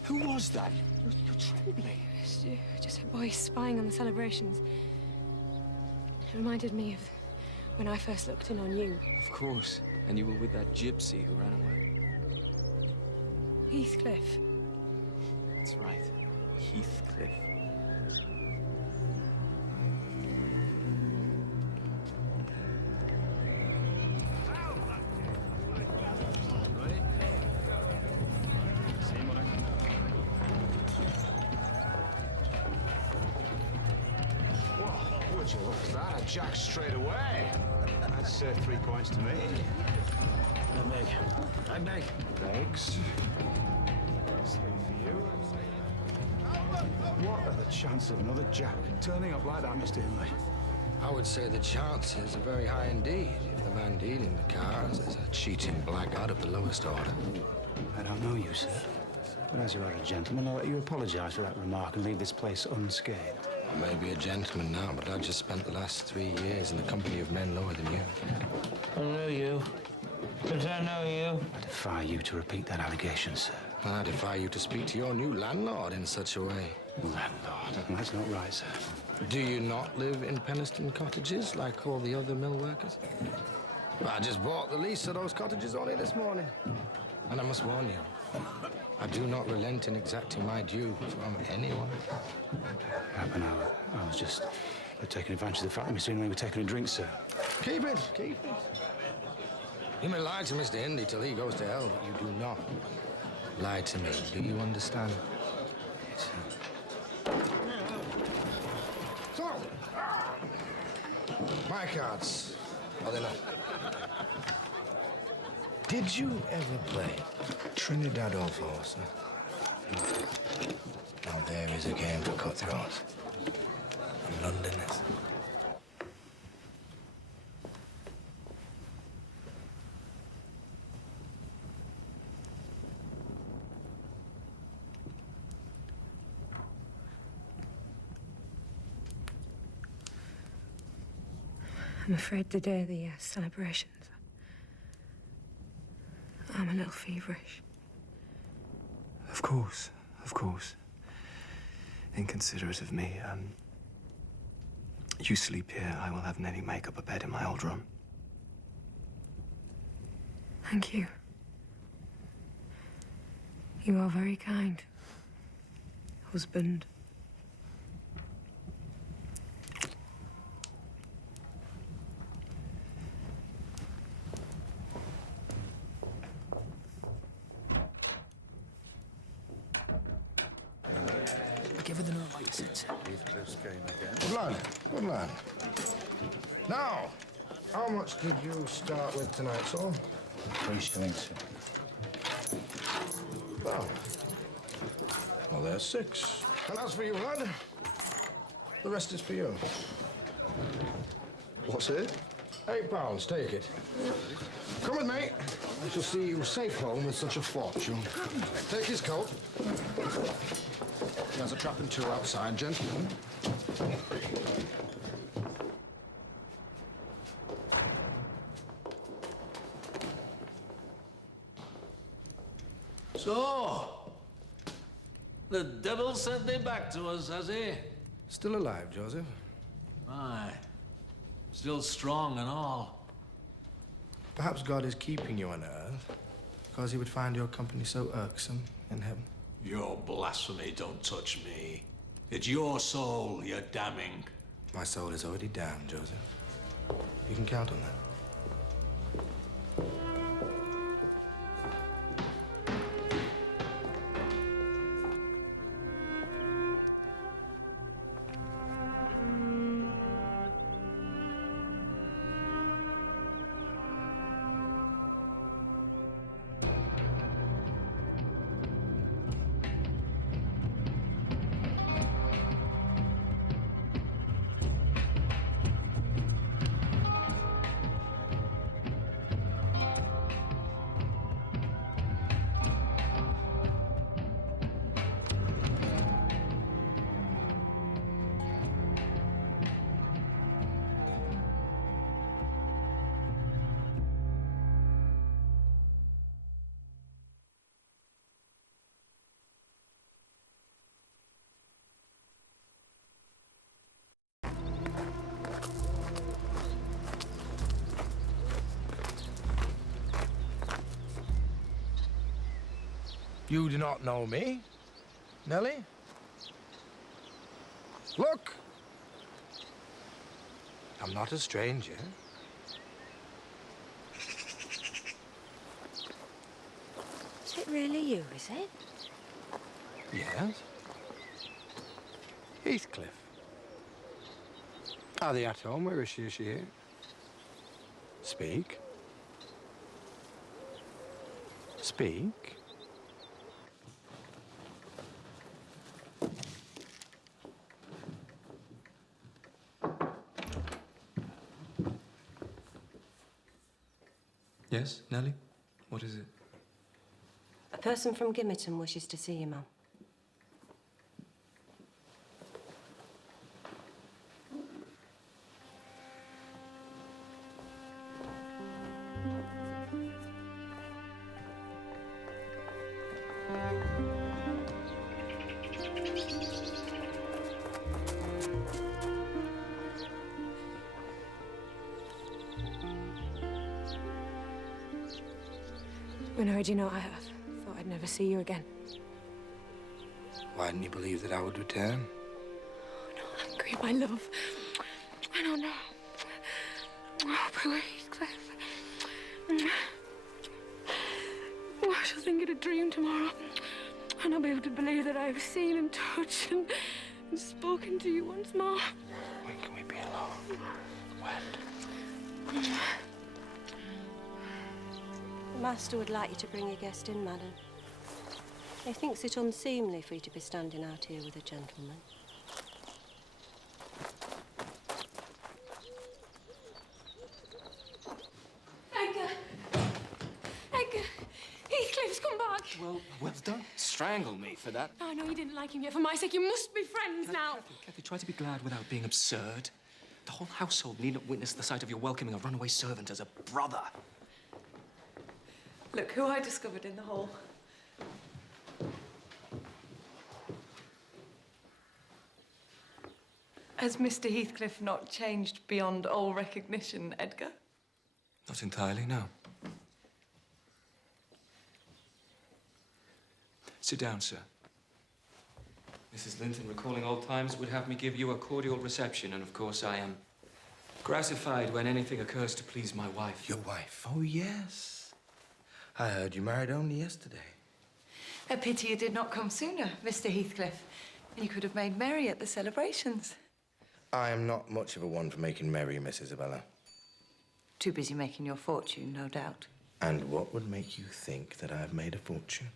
Who was that? You're trembling. Just a boy spying on the celebrations. It reminded me of when I first looked in on you. Of course. And you were with that gypsy who ran away. Heathcliff. That's right. Heathcliff. Would you look at that? I jacked straight away. That's 3 points to me. I beg. Thanks. 3 for you. What are the chances of another jack turning up like that, Mr. Hindley? I would say the chances are very high indeed if the man dealing the cards is a cheating blackguard of the lowest order. I don't know you, sir. But as you are a gentleman, I'll let you apologize for that remark and leave this place unscathed. I may be a gentleman now, but I've just spent the last 3 years in the company of men lower than you. I know you. But I know you. I defy you to repeat that allegation, sir. I defy you to speak to your new landlord in such a way. Landlord? That's not right, sir. Do you not live in Penistone cottages like all the other mill workers? Well, I just bought the lease of those cottages only this morning. And I must warn you, I do not relent in exacting my due from anyone. Happen I was just taking advantage of the fact that Mr. Hindley were taking a drink, sir. Keep it, keep it. You may lie to Mr. Hindley till he goes to hell, but you do not lie to me. Do you understand? Yes, So, my cards. Are they not? Did you ever play Trinidad or Forza? Now there is a game for cutthroats. And Londoners. I'm afraid the day of the celebrations, I'm a little feverish. Of course, of course. Inconsiderate of me. You sleep here. I will have Nellie make up a bed in my old room. Thank you. You are very kind, husband. Give her the note like you said, sir. Heathcliff's game again. Good lad, good lad. Now, how much did you start with tonight, so? 3 shillings, sir. Oh. Well, there's 6. And as for you, lad, the rest is for you. What's it? £8, take it. Come with me. I shall see you safe home with such a fortune. Take his coat. There's a trap and 2 outside, gentlemen. So, the devil sent thee back to us, has he? Still alive, Joseph? Aye. Still strong and all. Perhaps God is keeping you on earth because he would find your company so irksome in heaven. Your blasphemy don't touch me. It's your soul you're damning. My soul is already damned, Joseph. You can count on that. You do not know me, Nellie? Look! I'm not a stranger. Is it really you, is it? Yes. Heathcliff. Are they at home? Where is she? Is she here? Speak. Speak. Yes, Nellie? What is it? A person from Gimmerton wishes to see you, Mum. When I heard you know, I thought I'd never see you again. Why didn't you believe that I would return? I'm angry, my love. I don't know. Oh, poor Heathcliff. Oh, I shall think it a dream tomorrow. And I'll be able to believe that I have seen and touched and spoken to you once more. When can we be alone? When? The Master would like you to bring a guest in, madam. He thinks it unseemly for you to be standing out here with a gentleman. Edgar! Edgar! Heathcliff's come back! Well, don't strangle me for that. I know you didn't like him yet. For my sake, you must be friends now. Kathy, try to be glad without being absurd. The whole household needn't witness the sight of you welcoming a runaway servant as a brother. Look who I discovered in the hall. Has Mr. Heathcliff not changed beyond all recognition, Edgar? Not entirely, no. Sit down, sir. Mrs. Linton, recalling old times, would have me give you a cordial reception, and of course I am gratified when anything occurs to please my wife. Your wife? Oh, yes. I heard you married only yesterday. A pity you did not come sooner, Mr. Heathcliff. You could have made merry at the celebrations. I am not much of a one for making merry, Miss Isabella. Too busy making your fortune, no doubt. And what would make you think that I've made a fortune?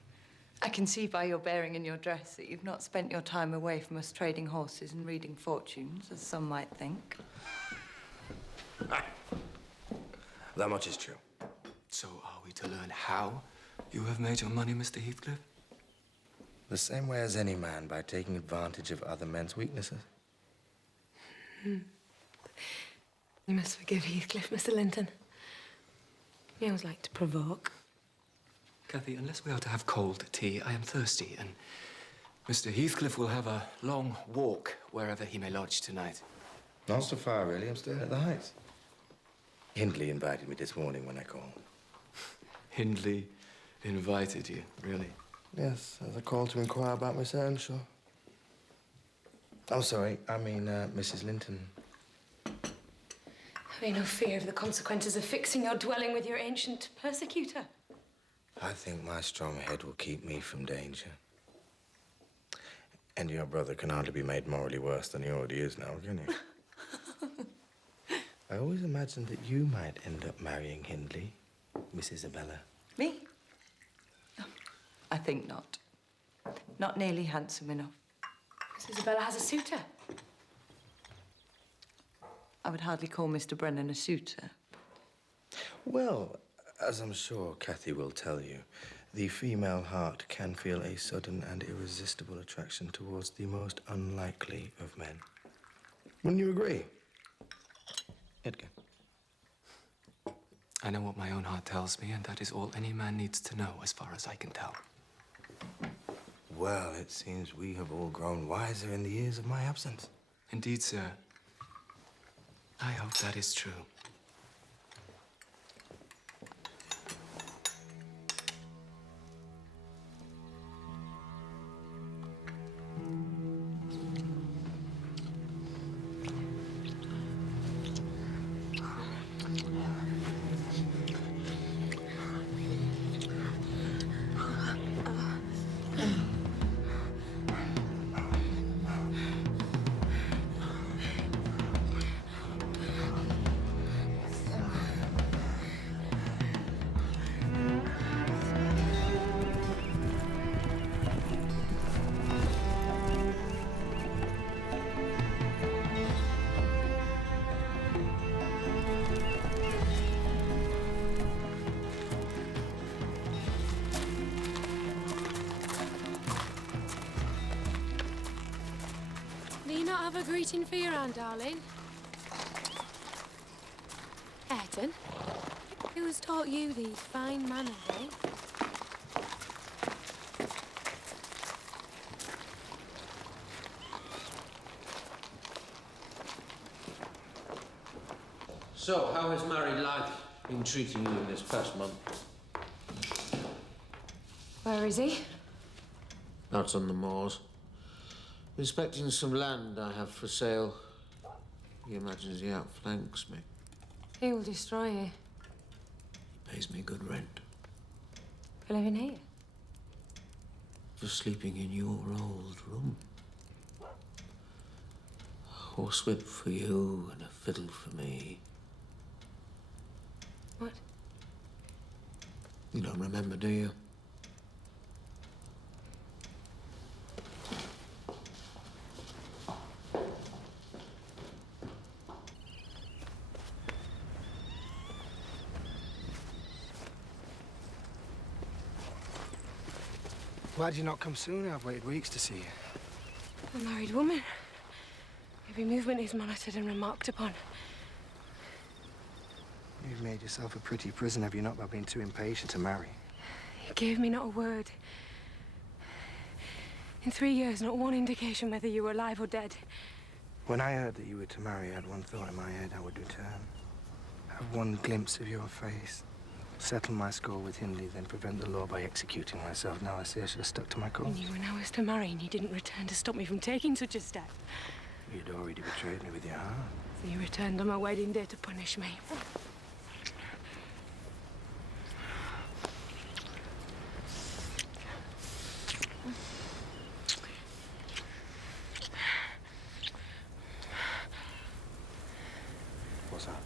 I can see by your bearing and your dress that you've not spent your time away from us trading horses and reading fortunes, as some might think. That much is true. So are we to learn how you have made your money, Mr. Heathcliff? The same way as any man, by taking advantage of other men's weaknesses. You must forgive Heathcliff, Mr. Linton. He always liked to provoke. Cathy, unless we are to have cold tea, I am thirsty, and Mr. Heathcliff will have a long walk wherever he may lodge tonight. Not so far, really. I'm staying at the Heights. Hindley invited me this morning when I called. Hindley invited you, really? Yes, as I called to inquire about Miss Earnshaw. I'm sorry, I mean, Mrs. Linton. Have you no fear of the consequences of fixing your dwelling with your ancient persecutor? I think my strong head will keep me from danger. And your brother can hardly be made morally worse than he already is now, can he? I always imagined that you might end up marrying Hindley, Miss Isabella. Me? Oh, I think not. Not nearly handsome enough. Miss Isabella has a suitor. I would hardly call Mr. Brennan a suitor. Well, as I'm sure Cathy will tell you, the female heart can feel a sudden and irresistible attraction towards the most unlikely of men. Wouldn't you agree, Edgar? I know what my own heart tells me, and that is all any man needs to know, as far as I can tell. Well, it seems we have all grown wiser in the years of my absence. Indeed, sir. I hope that is true. Do you not have a greeting for your aunt, darling? Ayrton, who has taught you these fine manners, eh? So, how has married life been treating you in this past month? Where is he? Out on the moors. Inspecting some land I have for sale. He imagines he outflanks me. He will destroy you. Pays me good rent. For living here? For sleeping in your old room. A horsewhip for you and a fiddle for me. What? You don't remember, do you? Why did you not come sooner? I've waited weeks to see you. A married woman. Every movement is monitored and remarked upon. You've made yourself a pretty prison, have you not, by being too impatient to marry? You gave me not a word. In 3 years, not one indication whether you were alive or dead. When I heard that you were to marry, I had one thought in my head: I would return. Have one glimpse of your face. Settle my score with Hindley, then prevent the law by executing myself. Now I see I should have stuck to my course. And you were now as to marry, and you didn't return to stop me from taking such a step. You'd already betrayed me with your heart. So you returned on my wedding day to punish me. What's that?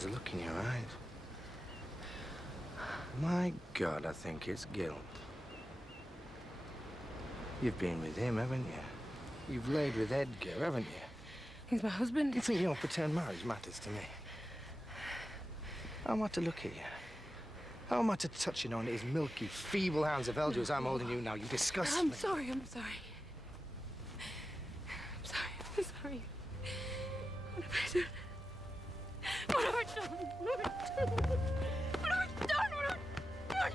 There's a look in your eyes. My God, I think it's guilt. You've been with him, haven't you? You've laid with Edgar, haven't you? He's my husband. You think your pretend marriage matters to me? How am I to look at you? How am I to touch you on his milky, feeble hands of Elder as I'm holding you now? You disgust me. I'm sorry. I'm sorry. I'm sorry. What have I done? What have I done? What have I done? What have I done? What have I done?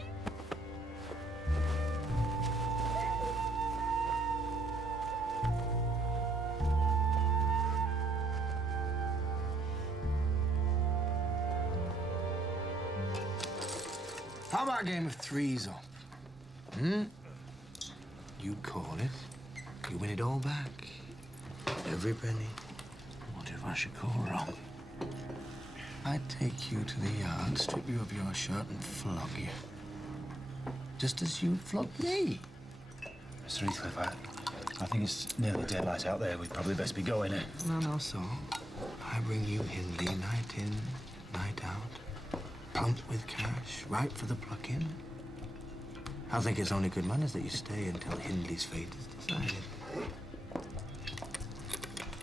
How about a game of threes up? You call it. You win it all back. Every penny. What if I should call wrong? I'd take you to the yard, strip you of your shirt, and flog you. Just as you flogged me. Mr. Heathcliff, I think it's nearly daylight out there. We'd probably best be going, eh? No, so. I bring you Hindley night in, night out. Pumped with cash, ripe for the plucking. I think it's only good manners that you stay until Hindley's fate is decided.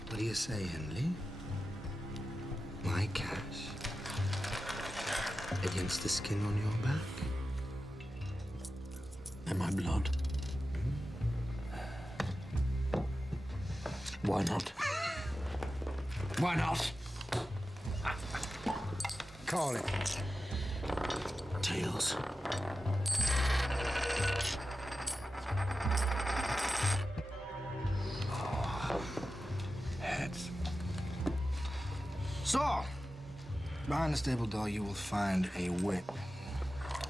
What do you say, Hindley? My cash against the skin on your back? And my blood. Why not? Why not? Call it. Tails. Heads. So, behind the stable door you will find a whip.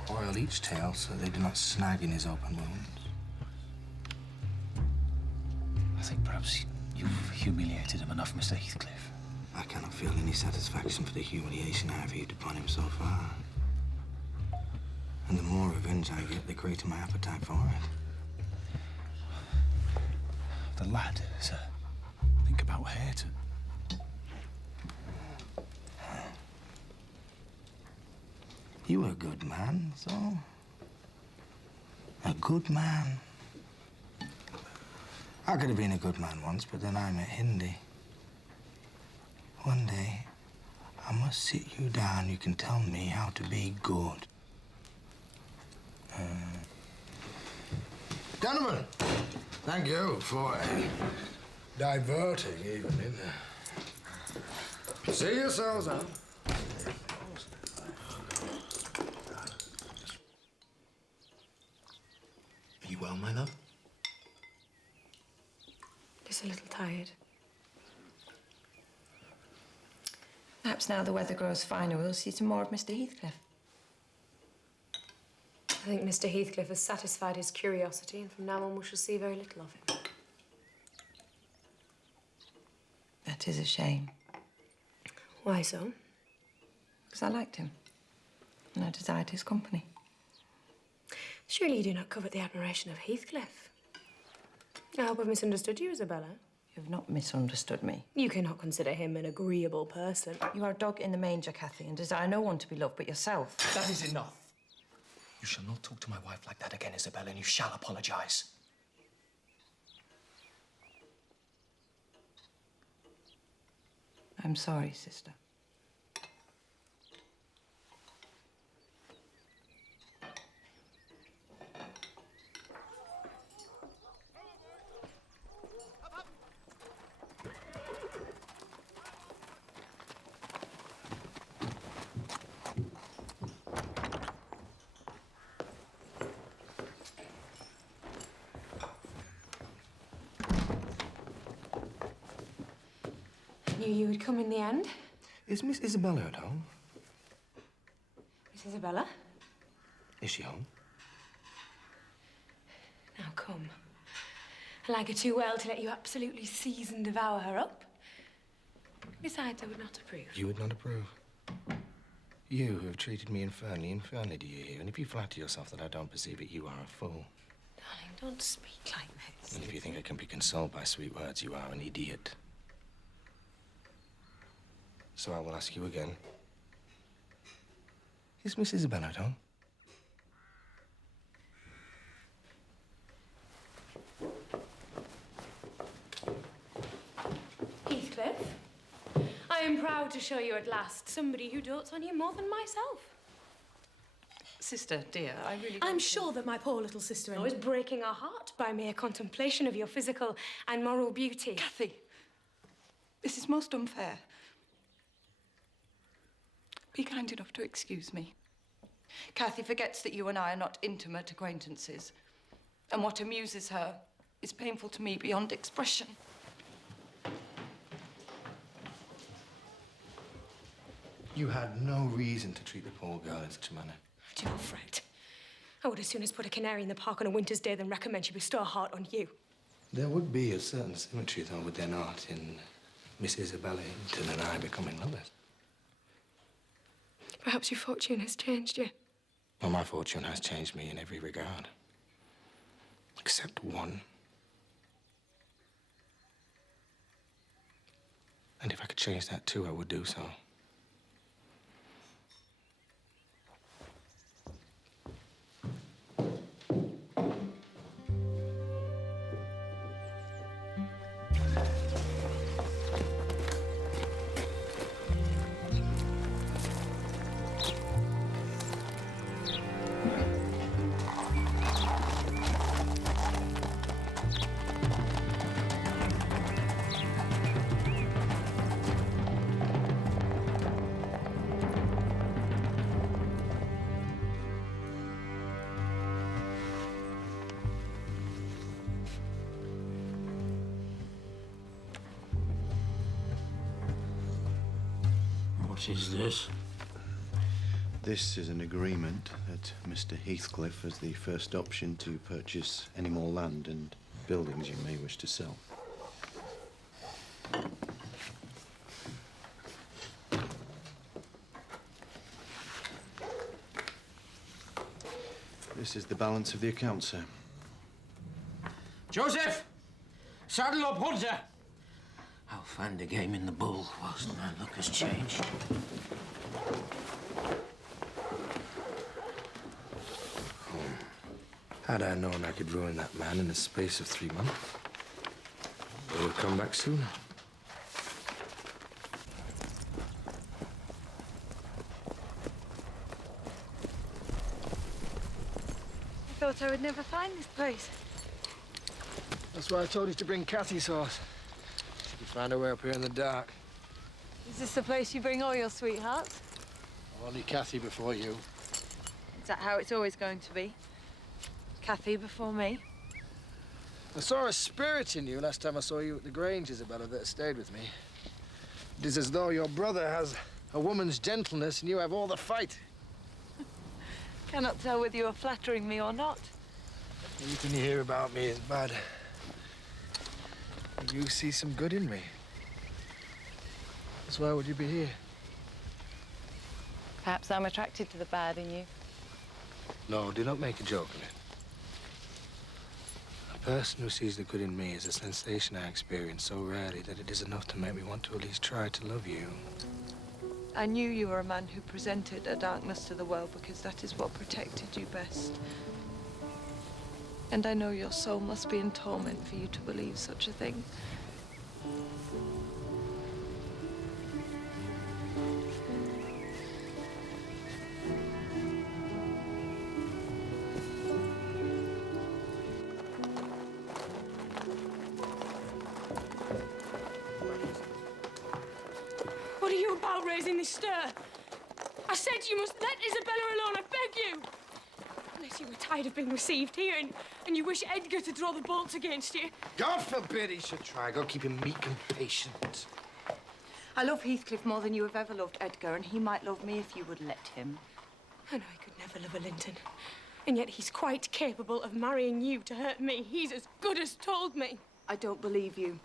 Oil each tail so they do not snag in his open wounds. I think perhaps you've humiliated him enough, Mr. Heathcliff. I cannot feel any satisfaction for the humiliation I have heaped upon him so far. And the more revenge I get, the greater my appetite for it. The lad, sir. Think about Hareton. You were a good man, so. A good man. I could have been a good man once, but then I met Hindley. One day, I must sit you down. You can tell me how to be good. Gentlemen, thank you for diverting evening. See yourselves out. Are you well, my love? Just a little tired. Perhaps now the weather grows finer, we'll see some more of Mr. Heathcliff. I think Mr. Heathcliff has satisfied his curiosity, and from now on we shall see very little of him. That is a shame. Why so? Because I liked him, and I desired his company. Surely you do not covet the admiration of Heathcliff. I hope I've misunderstood you, Isabella. You have not misunderstood me. You cannot consider him an agreeable person. You are a dog in the manger, Cathy, and desire no one to be loved but yourself. That is enough. You shall not talk to my wife like that again, Isabella, and you shall apologize. I'm sorry, sister. Knew you would come in the end. Is Miss Isabella at home? Miss Isabella? Is she home? Now come. I like her too well to let you absolutely seize and devour her up. Besides, I would not approve. You would not approve? You who have treated me infernally do you hear? And if you flatter yourself that I don't perceive it, you are a fool. Darling, don't speak like this. And if you think I can be consoled by sweet words, you are an idiot. So I will ask you again. Is Miss Isabella at home? Heathcliff, I am proud to show you at last somebody who dotes on you more than myself. Sister, dear, I really I'm sure that my poor little sister-in-law is breaking her heart by mere contemplation of your physical and moral beauty. Cathy, this is most unfair. Be kind enough to excuse me. Cathy forgets that you and I are not intimate acquaintances. And what amuses her is painful to me beyond expression. You had no reason to treat the poor girl in such a manner. Do not fret. I would as soon as put a canary in the park on a winter's day than recommend she bestow a heart on you. There would be a certain symmetry, though, would there not, in Miss Isabella Hinton and I becoming lovers? Perhaps your fortune has changed you. Well, my fortune has changed me in every regard. Except one. And if I could change that too, I would do so. What is this? This is an agreement that Mr. Heathcliff has the first option to purchase any more land and buildings you may wish to sell. This is the balance of the account, sir. Joseph! Saddle up, Hunter! I'll find the game in the bull whilst my luck has changed. Had I known I could ruin that man in the space of 3 months, I would have come back sooner. I thought I would never find this place. That's why I told you to bring Cathy's horse. She could find her way up here in the dark. Is this the place you bring all your sweethearts? Only Cathy before you. Is that how it's always going to be? Cathy before me? I saw a spirit in you last time I saw you at the Grange, Isabella, that stayed with me. It is as though your brother has a woman's gentleness and you have all the fight. Cannot tell whether you are flattering me or not. Anything you hear about me is bad. You see some good in me. That's why would you be here? Perhaps I'm attracted to the bad in you. No, do not make a joke of it. A person who sees the good in me is a sensation I experience so rarely that it is enough to make me want to at least try to love you. I knew you were a man who presented a darkness to the world because that is what protected you best. And I know your soul must be in torment for you to believe such a thing. What are you about raising this stir? I said you must let Isabella alone, I beg you! Unless you were tired of being received here and you wish Edgar to draw the bolts against you. God forbid he should try. God keep him meek and patient. I love Heathcliff more than you have ever loved Edgar, and he might love me if you would let him. I know I could never love a Linton. And yet he's quite capable of marrying you to hurt me. He's as good as told me. I don't believe you.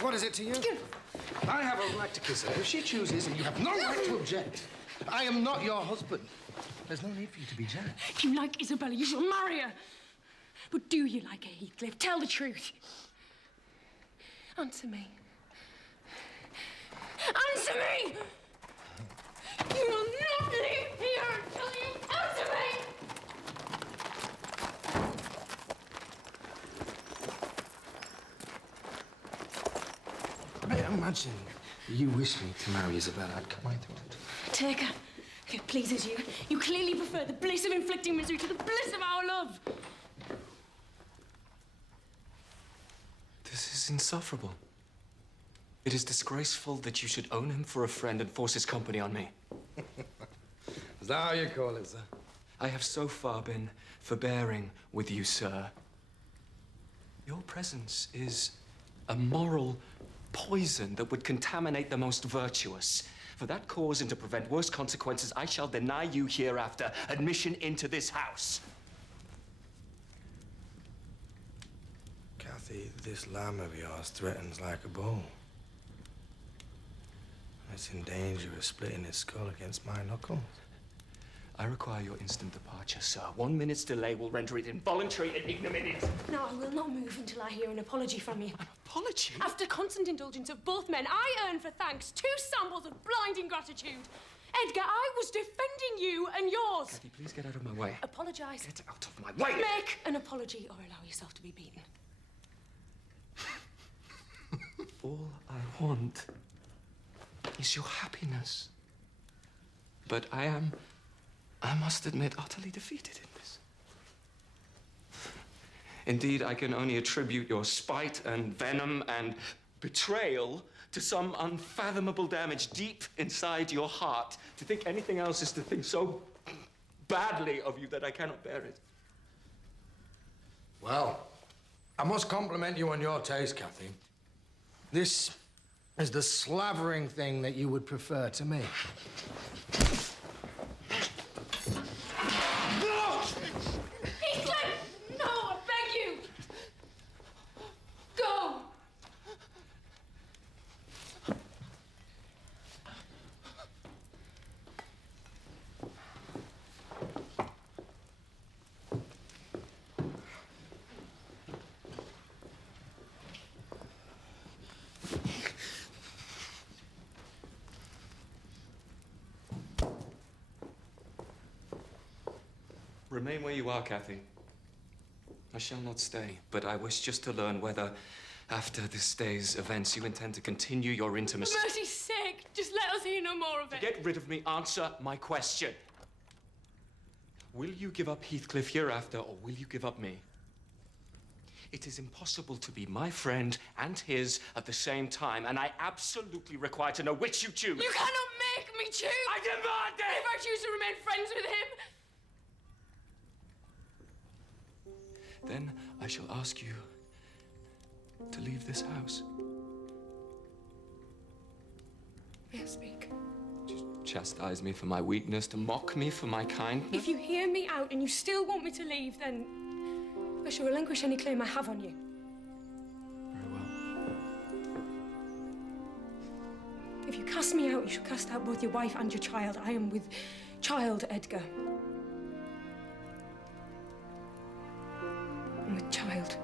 What is it to you? I have a right to kiss her if she chooses, and you have no right to object. I am not your husband. There's no need for you to be jealous. If you like Isabella, you shall marry her. But do you like her, Heathcliff? Tell the truth. Answer me. Answer me! You will not leave here until you answer me! I imagine you wish me to marry Isabella. I'd cut my throat. Take her, if it pleases you. You clearly prefer the bliss of inflicting misery to the bliss of our love. This is insufferable. It is disgraceful that you should own him for a friend and force his company on me. Is that how you call it, sir? I have so far been forbearing with you, sir. Your presence is a moral poison that would contaminate the most virtuous. For that cause and to prevent worse consequences, I shall deny you hereafter admission into this house. Kathy, this lamb of yours threatens like a bull. It's in danger of splitting its skull against my knuckles. I require your instant departure, sir. 1 minute's delay will render it involuntary and ignominious. No, I will not move until I hear an apology from you. An apology? After constant indulgence of both men, I earn for thanks 2 samples of blind ingratitude. Edgar, I was defending you and yours. Kathy, please get out of my way. Apologise. Get out of my way! Make an apology or allow yourself to be beaten. All I want is your happiness. But I must admit, utterly defeated in this. Indeed, I can only attribute your spite and venom and betrayal to some unfathomable damage deep inside your heart. To think anything else is to think so badly of you that I cannot bear it. Well, I must compliment you on your taste, Kathy. This is the slavering thing that you would prefer to me. Heathcliff! No, I beg you! Go! Remain where you are, Kathy. I shall not stay, but I wish just to learn whether, after this day's events, you intend to continue your intimacy. For mercy's sake, just let us hear no more of it. Get rid of me. Answer my question. Will you give up Heathcliff hereafter, or will you give up me? It is impossible to be my friend and his at the same time, and I absolutely require to know which you choose. You cannot make me choose! I demand it! If I choose to remain friends with him, then I shall ask you to leave this house. may I speak? Just chastise me for my weakness, to mock me for my kindness. If you hear me out and you still want me to leave, then I shall relinquish any claim I have on you. Very well. If you cast me out, you shall cast out both your wife and your child. I am with child, Edgar. I'm with child.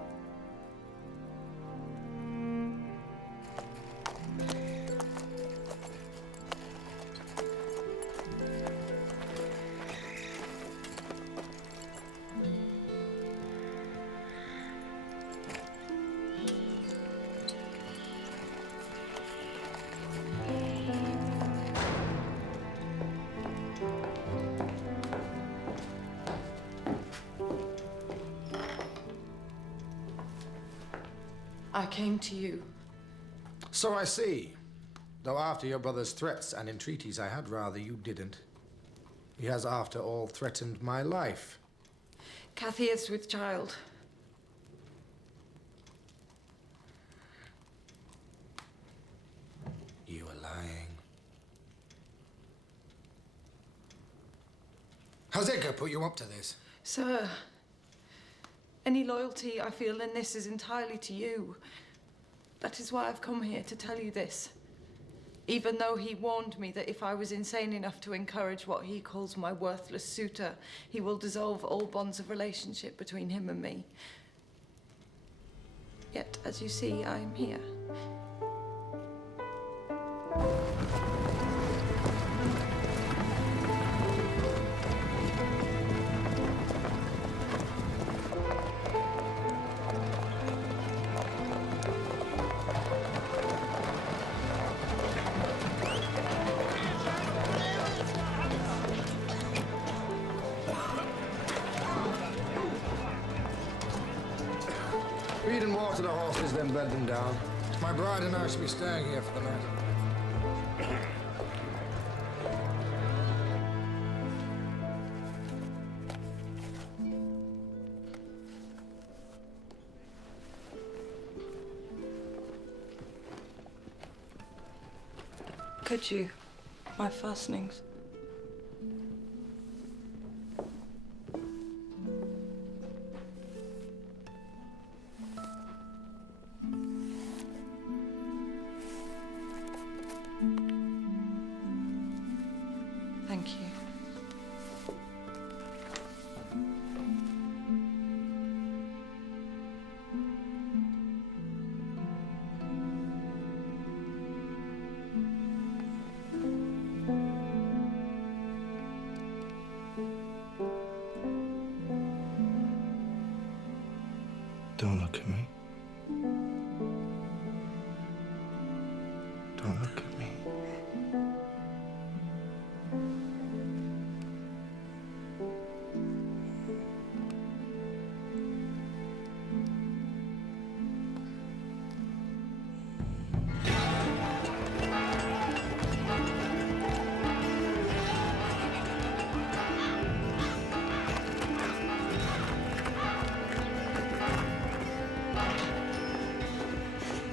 I came to you. So I see. Though after your brother's threats and entreaties, I had rather you didn't. He has, after all, threatened my life. Kathy is with child. You are lying. Has Edgar put you up to this? Sir, any loyalty I feel in this is entirely to you. That is why I've come here to tell you this. Even though he warned me that if I was insane enough to encourage what he calls my worthless suitor, he will dissolve all bonds of relationship between him and me. Yet, as you see, I am here. Feed and water the horses, then bed them down. My bride and I shall be staying here for the night. Could you? My fastenings. Thank you. Don't look at me. Don't look at me.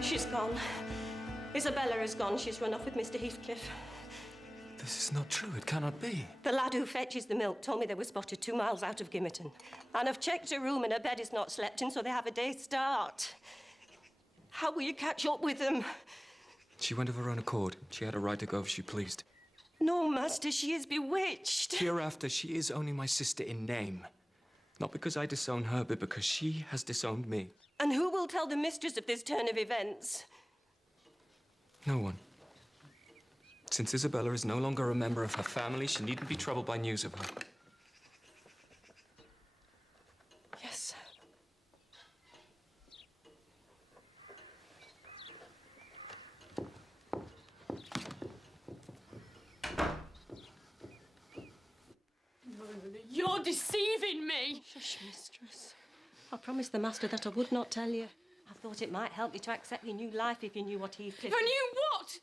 She's gone. Isabella is gone. She's run off with Mr. Heathcliff. This is not true. It cannot be. The lad who fetches the milk told me they were spotted 2 miles out of Gimmerton. And I've checked her room and her bed is not slept in, so they have a day's start. How will you catch up with them? She went of her own accord. She had a right to go if she pleased. No, Master, she is bewitched. Hereafter, she is only my sister in name. Not because I disown her, but because she has disowned me. And who will tell the mistress of this turn of events? No one. Since Isabella is no longer a member of her family, she needn't be troubled by news of her. Yes, sir. You're deceiving me! Shush, mistress. I promised the master that I would not tell you. I thought it might help you to accept your new life if you knew what Heathcliff... If I knew what?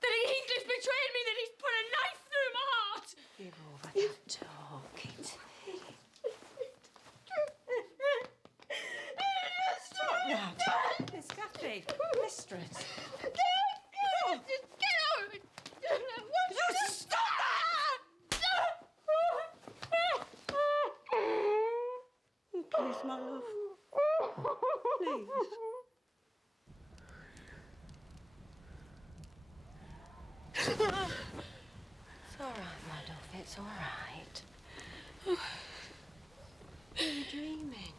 That Heathcliff's betrayed me, that he's put a knife through my heart! Give over that talk, Kit. Stop that. Miss Cathy. Mistress. Oh. Just get out of it! Just stop that! Please, my love. Please. It's all right, my love. It's all right. Are you dreaming?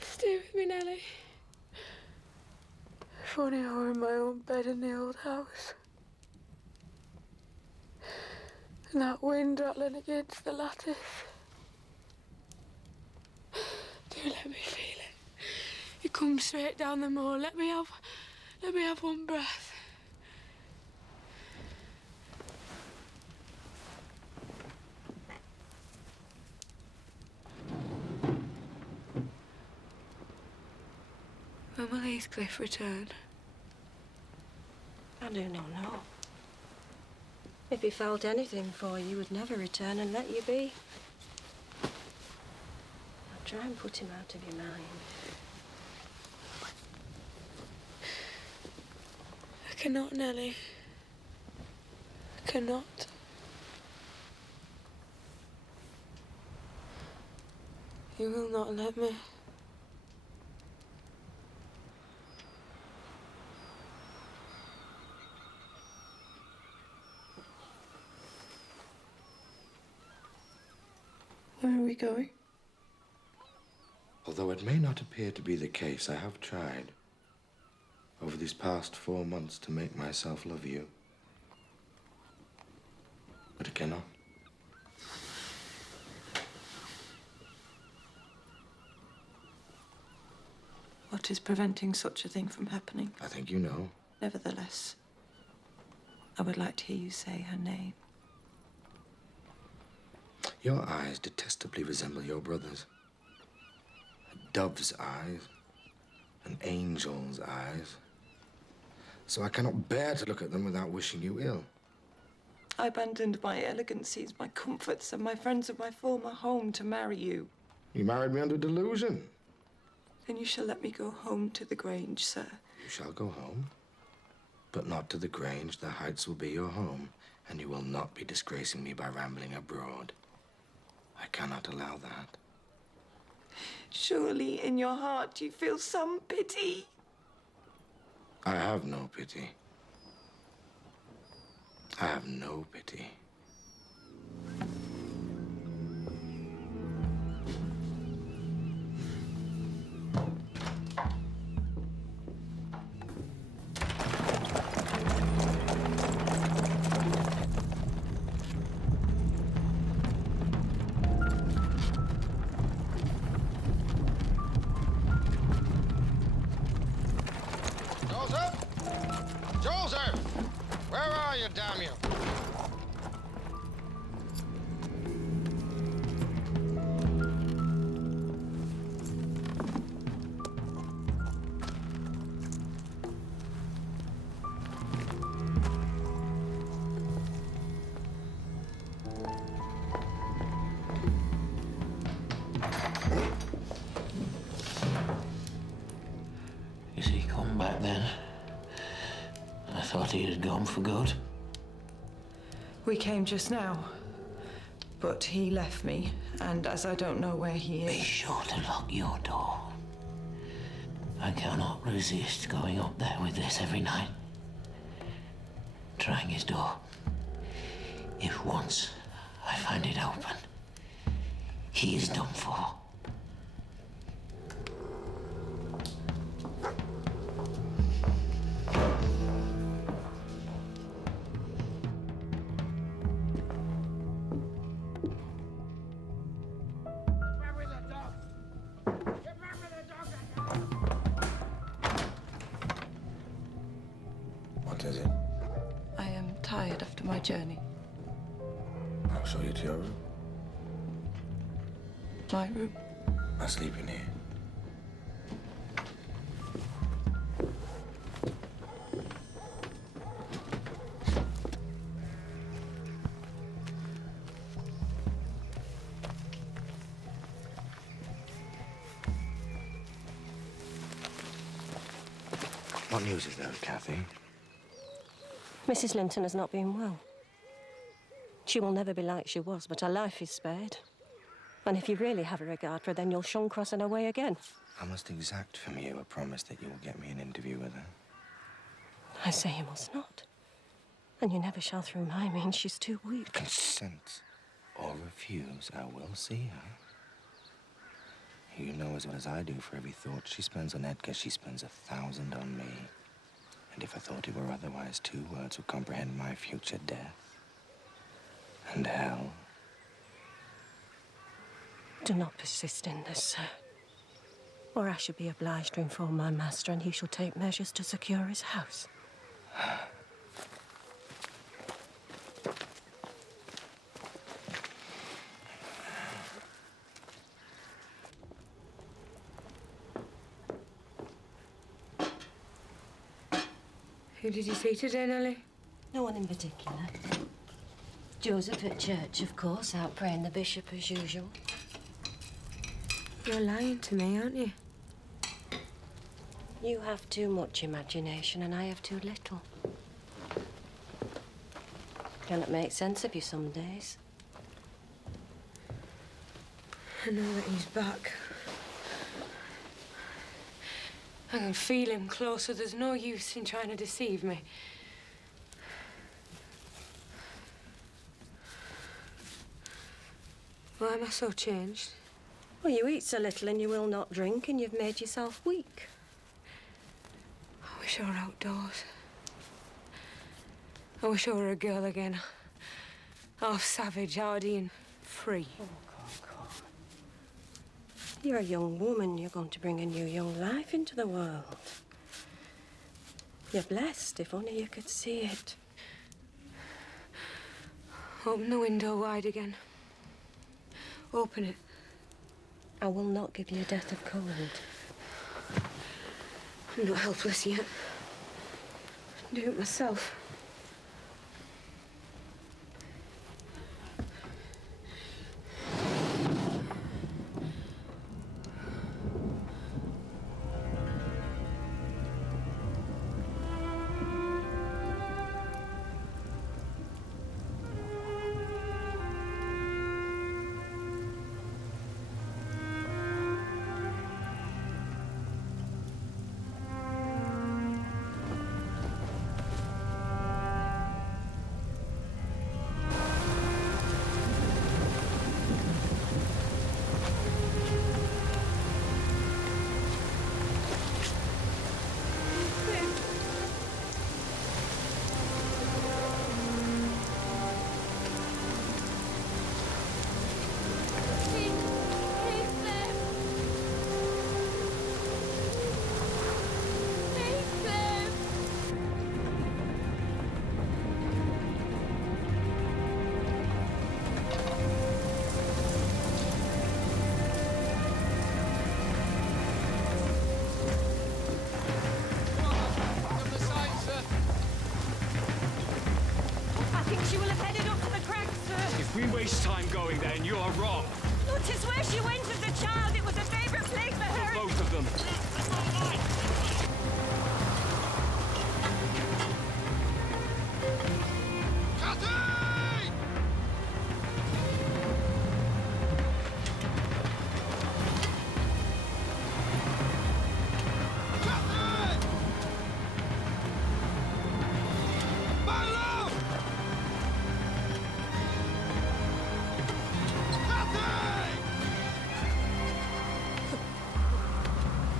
Stay with me, Nellie. If only I were in my own bed in the old house. And that wind rattling against the lattice. Do let me feel it. It comes straight down the moor. Let me have one breath. When will Heathcliff return? I do not know. If he felt anything for you, he would never return and let you be. I'll try and put him out of your mind. I cannot, Nellie. I cannot. You will not let me. Where are we going? Although it may not appear to be the case, I have tried. over these past 4 months to make myself love you. But I cannot. What is preventing such a thing from happening? I think you know. Nevertheless, I would like to hear you say her name. Your eyes detestably resemble your brother's. A dove's eyes, an angel's eyes. So I cannot bear to look at them without wishing you ill. I abandoned my elegancies, my comforts, and my friends of my former home to marry you. You married me under delusion. Then you shall let me go home to the Grange, sir. You shall go home, but not to the Grange. The Heights will be your home, and you will not be disgracing me by rambling abroad. I cannot allow that. Surely in your heart you feel some pity. I have no pity. I have no pity. Joseph! Joseph! Where are you, damn you? Is he come back then? I thought he had gone for good. We came just now, but he left me, and as I don't know where he is... Be sure to lock your door. I cannot resist going up there with this every night. Trying his door. If once I find it open, he is done for. What is it? I am tired after my journey. I'll show you to your room. My room. I sleep in here. What news is there, Kathy? Mrs. Linton has not been well. She will never be like she was, but her life is spared. And if you really have a regard for her, then you'll shun crossing her way again. I must exact from you a promise that you will get me an interview with her. I say you must not. And you never shall through my means. She's too weak. Consent or refuse, I will see her. You know as well as I do, for every thought she spends on Edgar, she spends 1,000 on me. And if I thought it were otherwise, 2 words would comprehend my future death and hell. Do not persist in this, sir. Or I shall be obliged to inform my master, and he shall take measures to secure his house. Who did you see today, Nellie? No one in particular. Joseph at church, of course, out praying the bishop as usual. You're lying to me, aren't you? You have too much imagination and I have too little. Cannot make sense of you some days. I know that he's back. I can feel him closer. There's no use in trying to deceive me. Why am I so changed? Well, you eat so little and you will not drink, and you've made yourself weak. I wish wish I were outdoors. I wish I were a girl again. Half savage, hardy and free. Oh, God. You're a young woman. You're going to bring a new young life into the world. You're blessed, if only you could see it. Open the window wide again. Open it. I will not give you a death of cold. I'm not helpless yet. Do it myself. She will have headed up to the crags, sir. If we waste time going there, and you are wrong. No, 'tis where she went as a child. It was a favourite place for her. Both of them.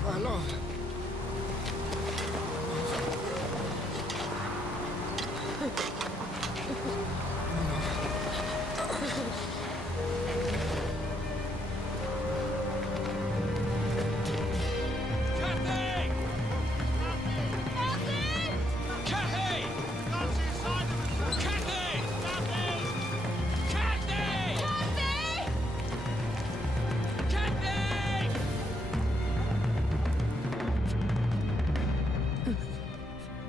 My lord.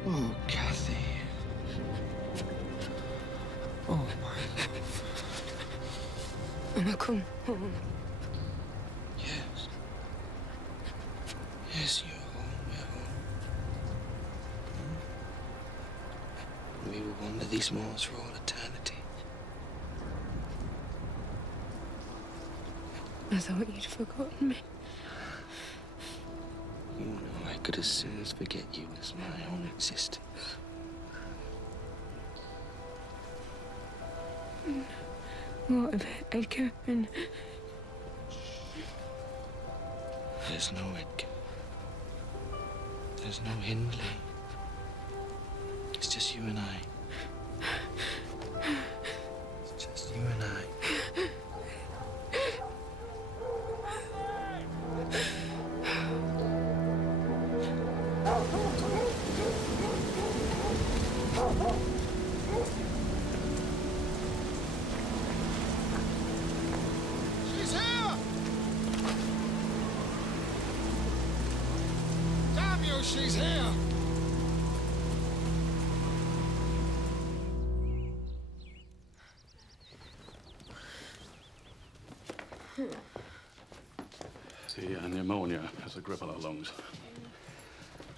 Oh, Kathy. Oh, my When I come home, Yes. Yes, you're home. You're home. We will wander these moors for all eternity. I thought you'd forgotten me. You know I could as soon as forget you as my own existence. What of Edgar and... There's no Edgar. There's no Hindley. It's just you and I. It's just you and I. She's here! Damn you, she's here! The pneumonia has a grip on her lungs.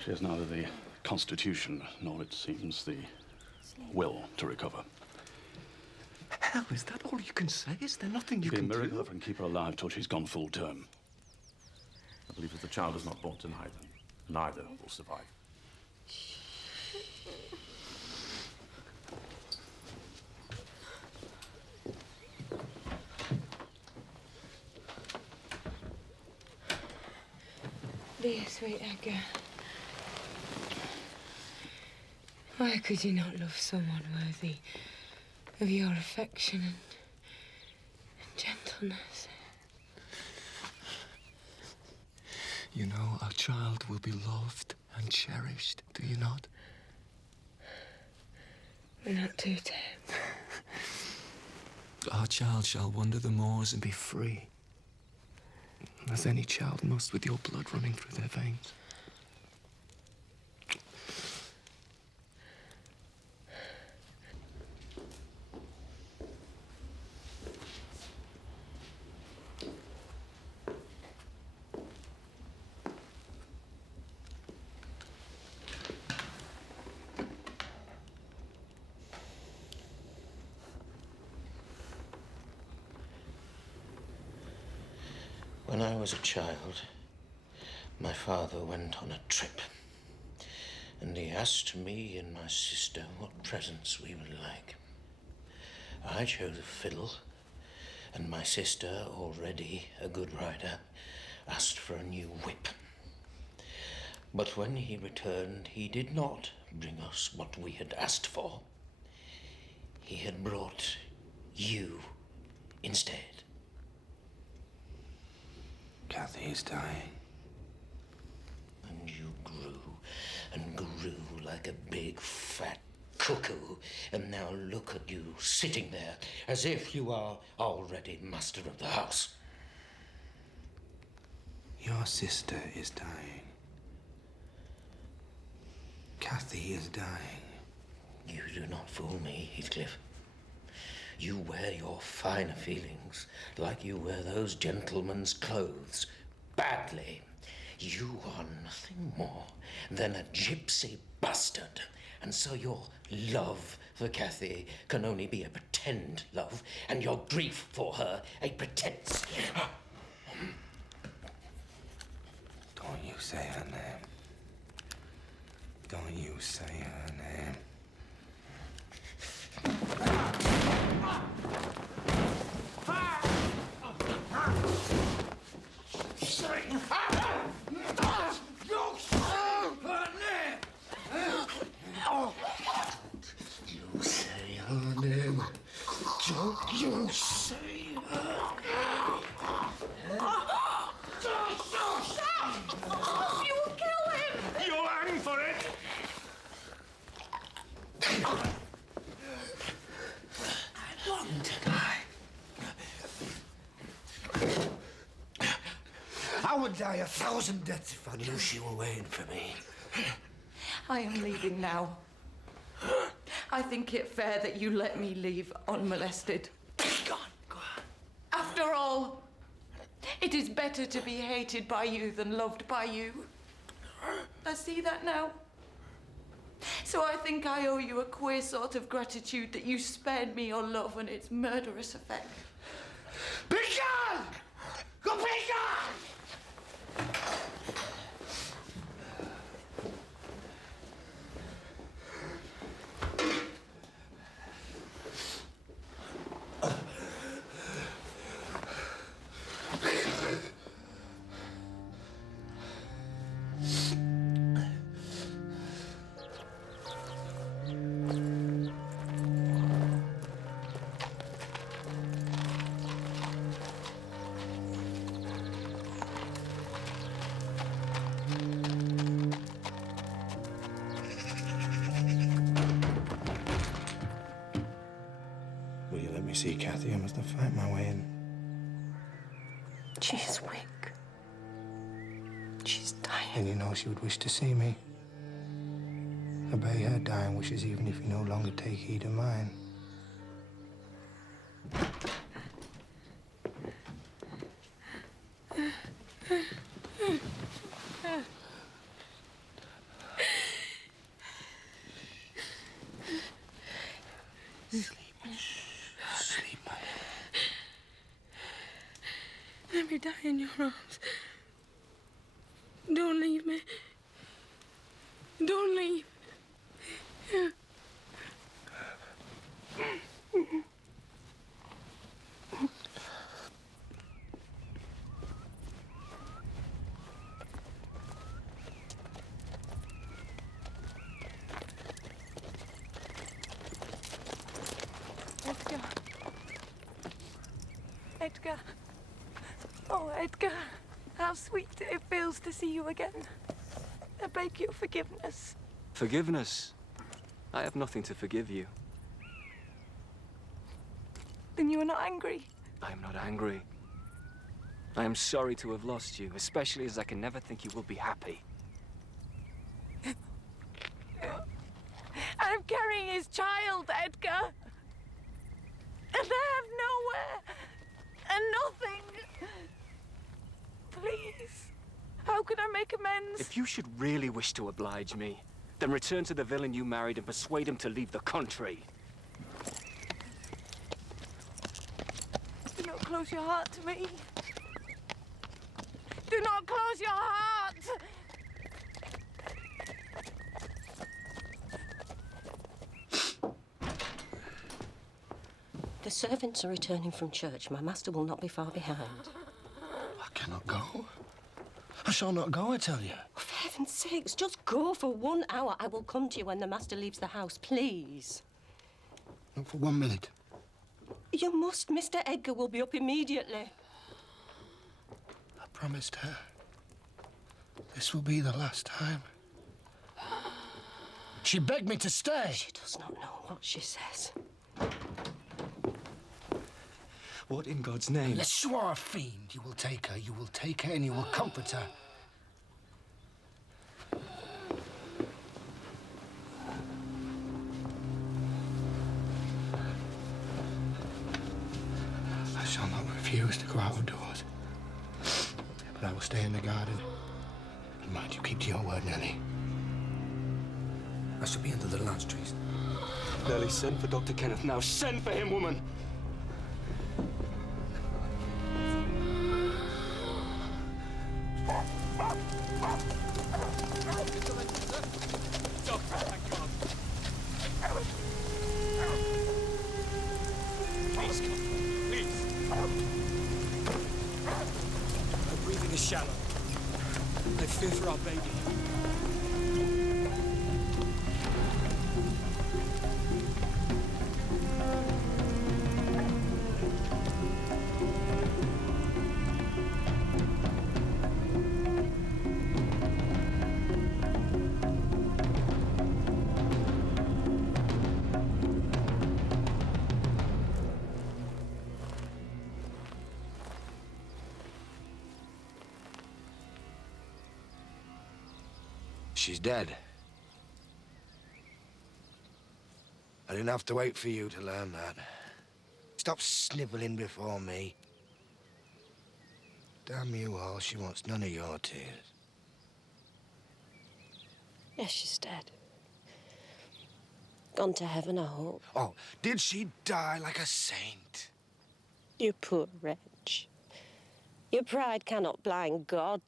She has neither the constitution nor, it seems, the will to recover. Hell, is that all you can say? Is there nothing you It'd can be a miracle do? if we can keep her alive till she's gone full term. I believe if the child is not born tonight, neither will survive. Dear sweet Edgar. Why could you not love someone worthy of your affection and gentleness? You know, our child will be loved and cherished, do you not? We're not too tame. Our child shall wander the moors and be free, as any child must with your blood running through their veins. When I was a child, my father went on a trip, and he asked me and my sister what presents we would like. I chose a fiddle, and my sister, already a good rider, asked for a new whip. But when he returned, he did not bring us what we had asked for. He had brought you instead. Kathy is dying. And you grew and grew like a big fat cuckoo, and now look at you sitting there as if you are already master of the house. Your sister is dying. Kathy is dying. You do not fool me, Heathcliff. You wear your finer feelings like you wear those gentlemen's clothes, badly. You are nothing more than a gypsy bastard, and so your love for Kathy can only be a pretend love, and your grief for her a pretense. Don't you say her name. Don't you say her name. You say her name. Don't you say her name. You will kill him! You'll hang for it! I long to die. I would die 1,000 deaths if I knew she were waiting for me. I am leaving now. I think it fair that you let me leave unmolested. Go on. After all, it is better to be hated by you than loved by you. I see that now. So I think I owe you a queer sort of gratitude that you spared me your love and its murderous effect. Be gone! Go be gone! Will you let me see Kathy? I must have fight my way in. She's weak. She's dying. And you know she would wish to see me. Obey her dying wishes even if you no longer take heed of mine. Sleep. Let me die in your arms. Don't leave me. Don't leave. Edgar. Edgar. Oh, Edgar. How sweet it feels to see you again. I beg your forgiveness. Forgiveness? I have nothing to forgive you. Then you are not angry? I am not angry. I am sorry to have lost you, especially as I can never think you will be happy. I'm carrying his child, Edgar. And I have nowhere and nothing. Please, how can I make amends? If you should really wish to oblige me, then return to the villain you married and persuade him to leave the country. Do not close your heart to me. Do not close your heart! The servants are returning from church. My master will not be far behind. I cannot go. I shall not go, I tell you. For heaven's sakes, just go for 1 hour. I will come to you when the master leaves the house, please. Not for 1 minute. You must. Mr. Edgar will be up immediately. I promised her. This will be the last time. She begged me to stay. She does not know what she says. What in God's name? Unless you are a fiend, you will take her. You will take her and you will comfort her. I shall not refuse to go out of doors. But I will stay in the garden. And mind you, keep to your word, Nellie. I shall be under the larch trees. Nellie, send for Dr. Kenneth now. Send for him, woman! Please come. Please. Her breathing is shallow. I fear for our baby. She's dead. I didn't have to wait for you to learn that. Stop snivelling before me. Damn you all, she wants none of your tears. Yes, she's dead. Gone to heaven, I hope. Oh, did she die like a saint? You poor wretch. Your pride cannot blind God.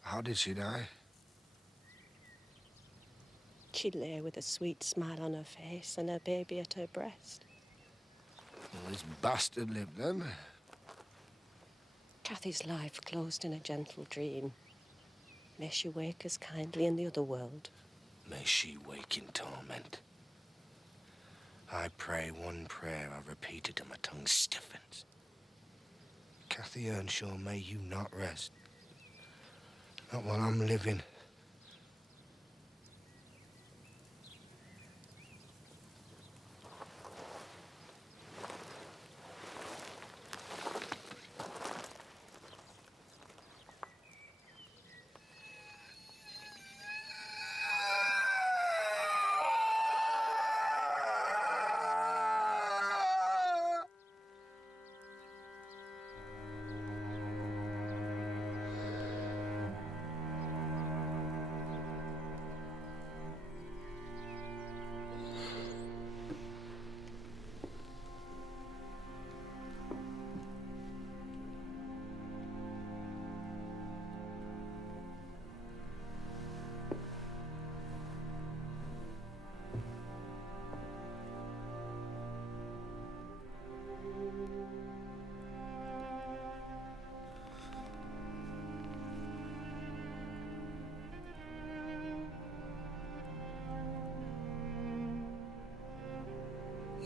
How did she die? She lay with a sweet smile on her face and her baby at her breast. Well, this bastard lived then. Cathy's life closed in a gentle dream. May she wake as kindly in the other world. May she wake in torment. I pray one prayer I've repeated till my tongue stiffens. Cathy Earnshaw, may you not rest. Not while I'm living.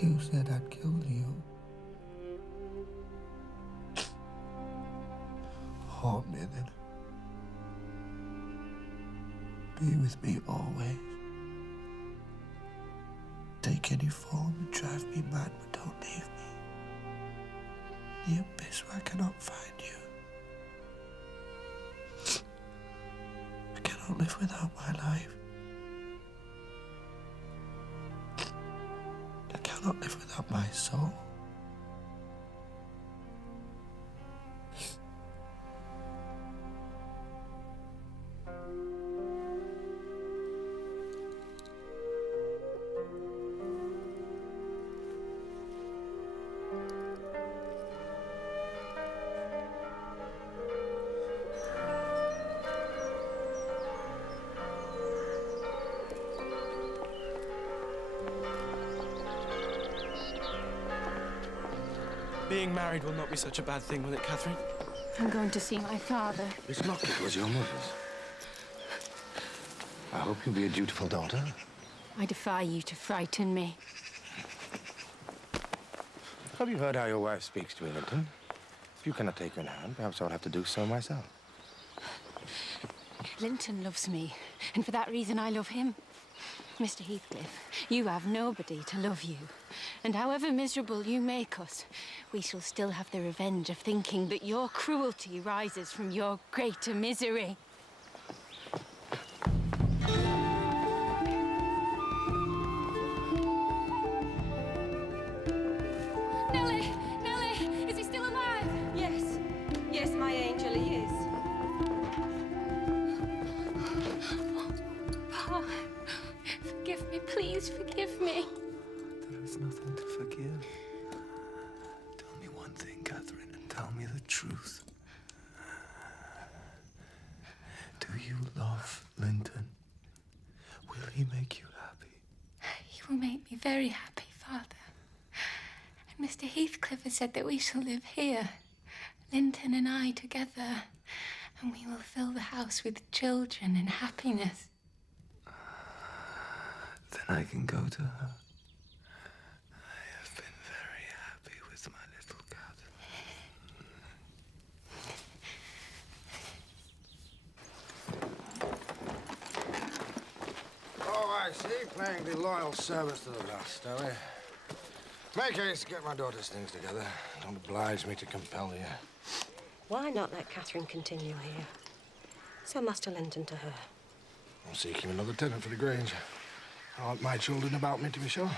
You said I'd kill you. Haunt me then. Be with me always. Take any form and drive me mad, but don't leave me. The abyss where I cannot find you. I cannot live without my life. I cannot live without my soul. Being married will not be such a bad thing, will it, Catherine? I'm going to see my father. This locket was your mother's. I hope you'll be a dutiful daughter. I defy you to frighten me. Have you heard how your wife speaks to you, Linton? If you cannot take her in hand, perhaps I'll have to do so myself. Linton loves me, and for that reason I love him. Mr. Heathcliff, you have nobody to love you. And however miserable you make us, we shall still have the revenge of thinking that your cruelty rises from your greater misery. Nellie! Nellie! Is he still alive? Yes. Yes, my angel, he is. Oh, forgive me, please forgive me. There is nothing to forgive. Tell me one thing, Catherine, and tell me the truth. Do you love Linton? Will he make you happy? He will make me very happy, Father. And Mr. Heathcliff has said that we shall live here, Linton and I together, and we will fill the house with children and happiness. Then I can go to her. I have been very happy with my little cat. Oh, I see. Playing the loyal service to the last, are we? Make haste, get my daughter's things together. Don't oblige me to compel you. Why not let Catherine continue here? Send Master Linton to her. I'm seeking another tenant for the Grange. I want my children about me, to be sure.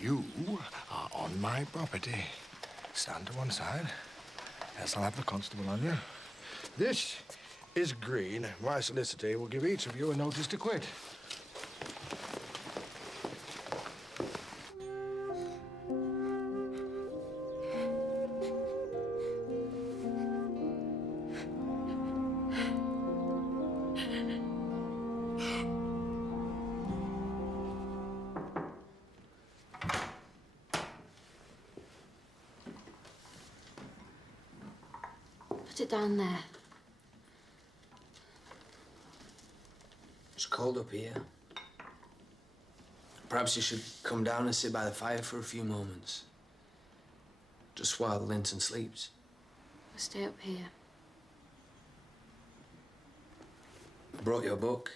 You are on my property. Stand to one side. Yes, I'll have the constable on you. This is Green. My solicitor will give each of you a notice to quit. Put it down there. It's cold up here. Perhaps you should come down and sit by the fire for a few moments. Just while Linton sleeps. I'll stay up here. I brought you a book.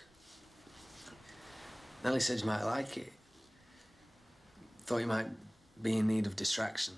Nellie said you might like it. Thought you might be in need of distraction.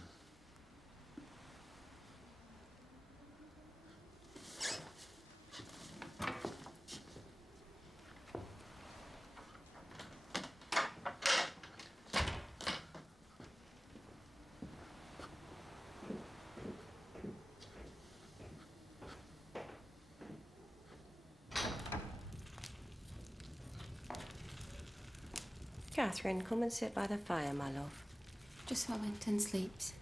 Catherine, come and sit by the fire, my love. Just while Linton sleeps.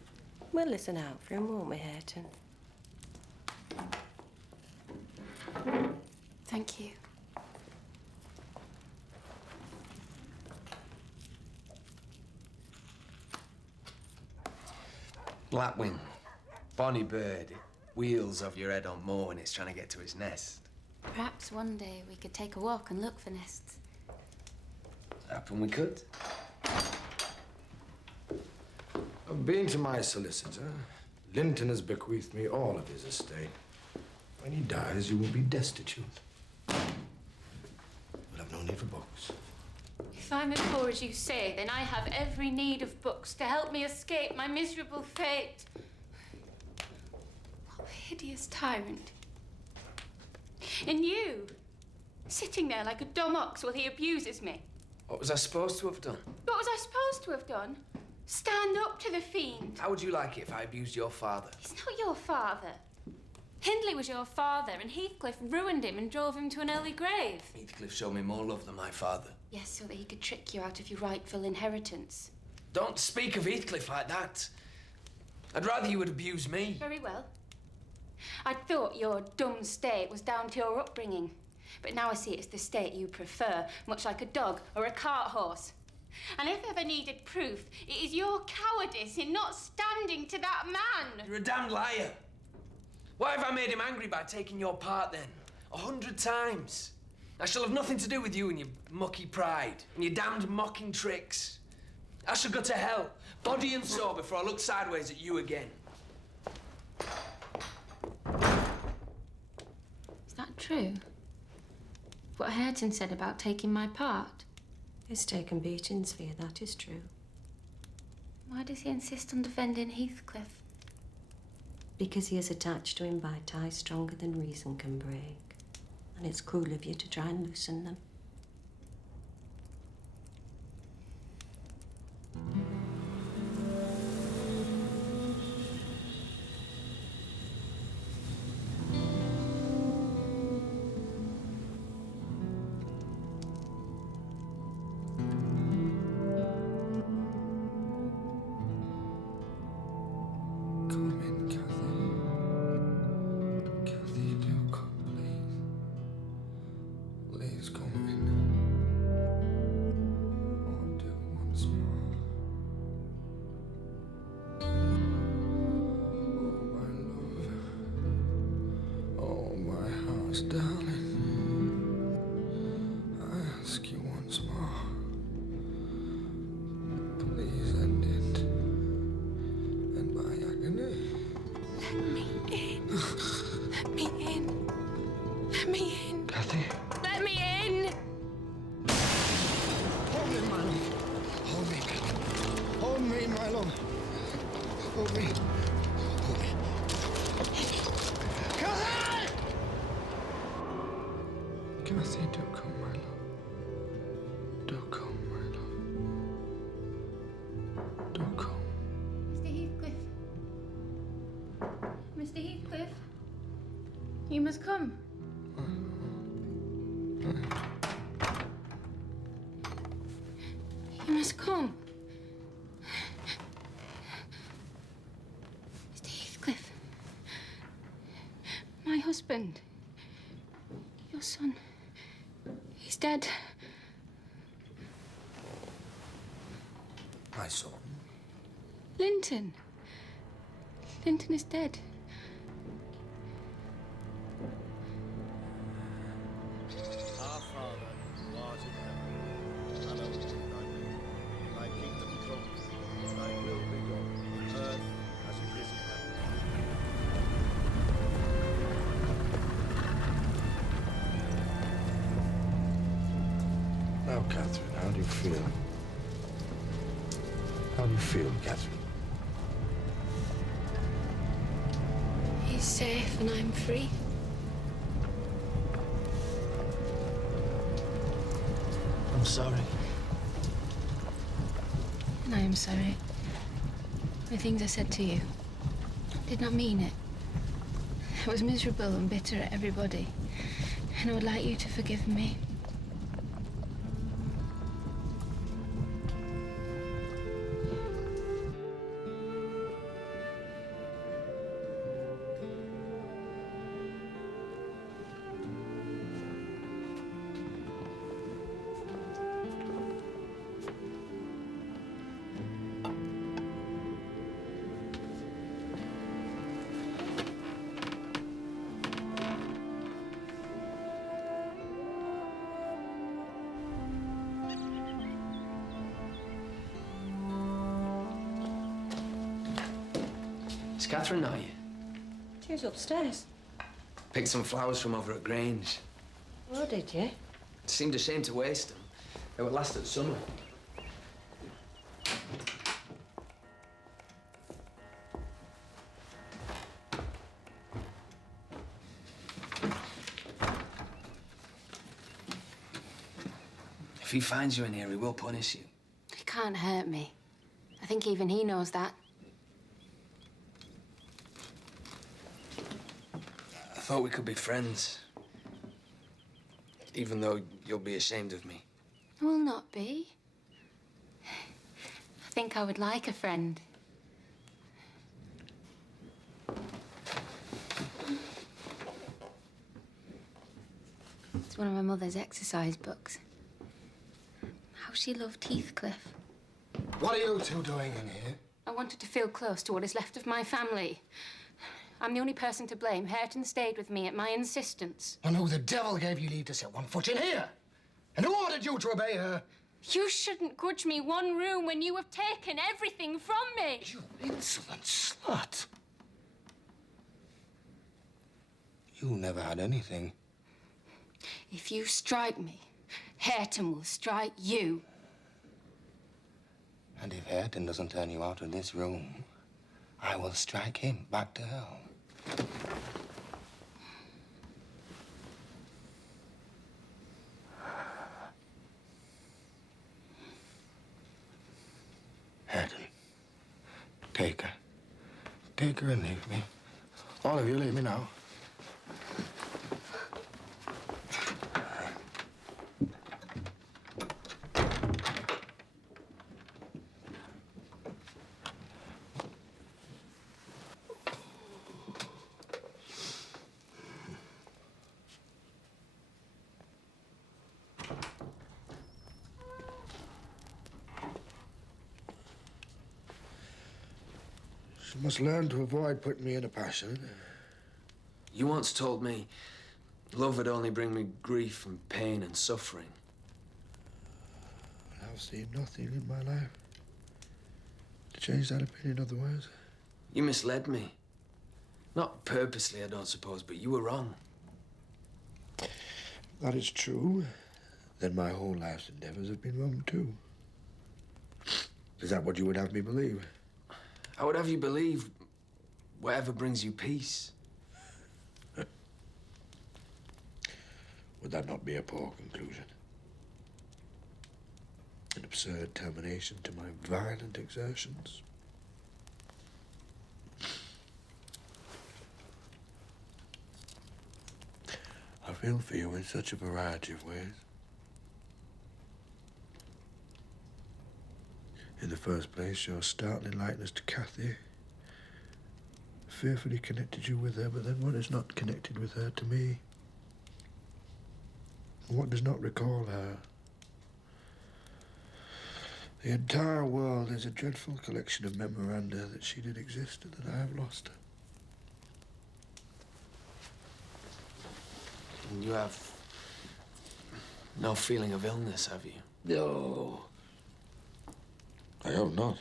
We'll listen out for him, won't we, Hareton? Thank you. Blackwing, bonny bird. It wheels over your head on moor when it's trying to get to its nest. Perhaps one day we could take a walk and look for nests. Happen we could. I've been to my solicitor. Linton has bequeathed me all of his estate. When he dies, you will be destitute. You'll have no need for books. If I'm as poor as you say, then I have every need of books to help me escape my miserable fate. What a hideous tyrant. And you, sitting there like a dumb ox while he abuses me. What was I supposed to have done? What was I supposed to have done? Stand up to the fiend. How would you like it if I abused your father? He's not your father. Hindley was your father, and Heathcliff ruined him and drove him to an early grave. Heathcliff showed me more love than my father. Yes, so that he could trick you out of your rightful inheritance. Don't speak of Heathcliff like that. I'd rather you would abuse me. Very well. I thought your dumb state was down to your upbringing. But now I see it's the state you prefer, much like a dog or a cart horse. And if ever needed proof, it is your cowardice in not standing to that man. You're a damned liar. Why have I made him angry by taking your part then? 100 times. I shall have nothing to do with you and your mucky pride and your damned mocking tricks. I shall go to hell, body and soul, before I look sideways at you again. Is that true? What Hareton said about taking my part? He's taken beatings for you, that is true. Why does he insist on defending Heathcliff? Because he is attached to him by ties stronger than reason can break. And it's cruel of you to try and loosen them. Darling, I ask you once more, please end it. And by agony. Let me in. Let me in. Let me in. Kathy. Let me in. Hold me, my love. Hold me, Kathy. Hold me, my love. Hold me. Hold me. Kathy! Kathy, do come, my love. Do come, my love. Do come. Mr. Heathcliff. Mr. Heathcliff. You must come. You must come. Mr. Heathcliff. My husband. Your son. He's dead. My son? Linton. Linton is dead. Our Father, who art in heaven, hallowed be thy name. Thy kingdom come, thy will be done, on earth as it is in heaven. Now, Catherine, how do you feel? How do you feel, Catherine? He's safe and I'm free. I'm sorry. And I am sorry. The things I said to you. I did not mean it. I was miserable and bitter at everybody. And I would like you to forgive me. Catherine, are you? She was upstairs. Picked some flowers from over at Grange. Oh, did you? Seemed a shame to waste them. They would last at summer. If he finds you in here, he will punish you. He can't hurt me. I think even he knows that. I thought we could be friends. Even though you'll be ashamed of me. I will not be. I think I would like a friend. It's one of my mother's exercise books. How she loved Heathcliff. What are you two doing in here? I wanted to feel close to what is left of my family. I'm the only person to blame. Hareton stayed with me at my insistence. And who the devil gave you leave to set one foot in here? And who ordered you to obey her? You shouldn't grudge me one room when you have taken everything from me. You insolent slut. You never had anything. If you strike me, Hareton will strike you. And if Hareton doesn't turn you out of this room, I will strike him back to hell. Hareton, take her. Take her and leave me. All of you, leave me now. She must learn to avoid putting me in a passion. You once told me love would only bring me grief and pain and suffering. I've seen nothing in my life to change that opinion otherwise. You misled me. Not purposely, I don't suppose, but you were wrong. That is true. Then my whole life's endeavors have been wrong, too. Is that what you would have me believe? I would have you believe whatever brings you peace. Would that not be a poor conclusion? An absurd termination to my violent exertions? I feel for you in such a variety of ways. In the first place, your startling likeness to Cathy fearfully connected you with her, but then what is not connected with her to me? What does not recall her? The entire world is a dreadful collection of memoranda that she did exist and that I have lost her. And you have no feeling of illness, have you? No. I hope not.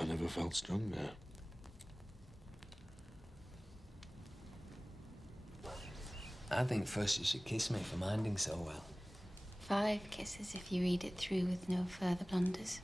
I never felt stronger. I think first you should kiss me for minding so well. 5 kisses if you read it through with no further blunders.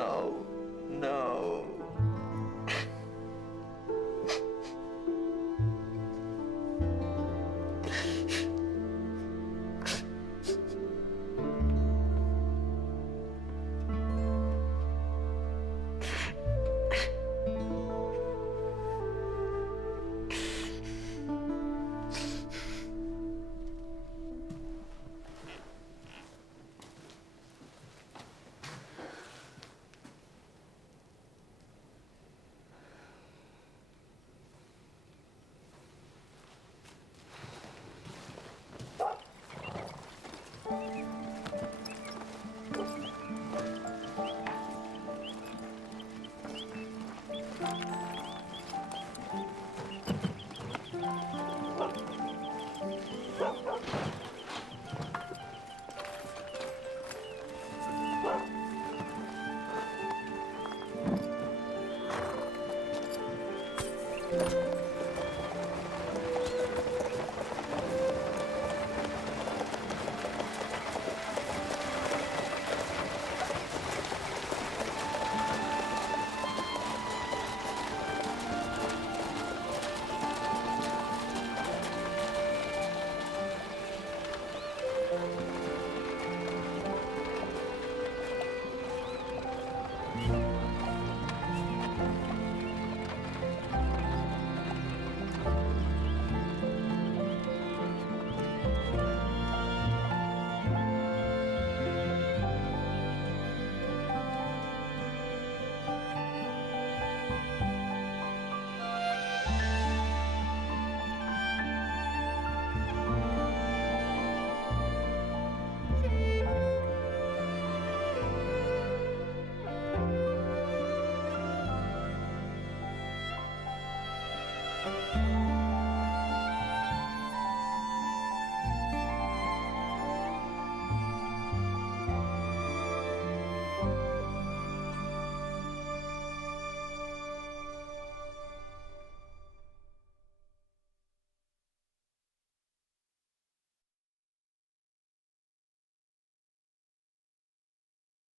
No, no. No.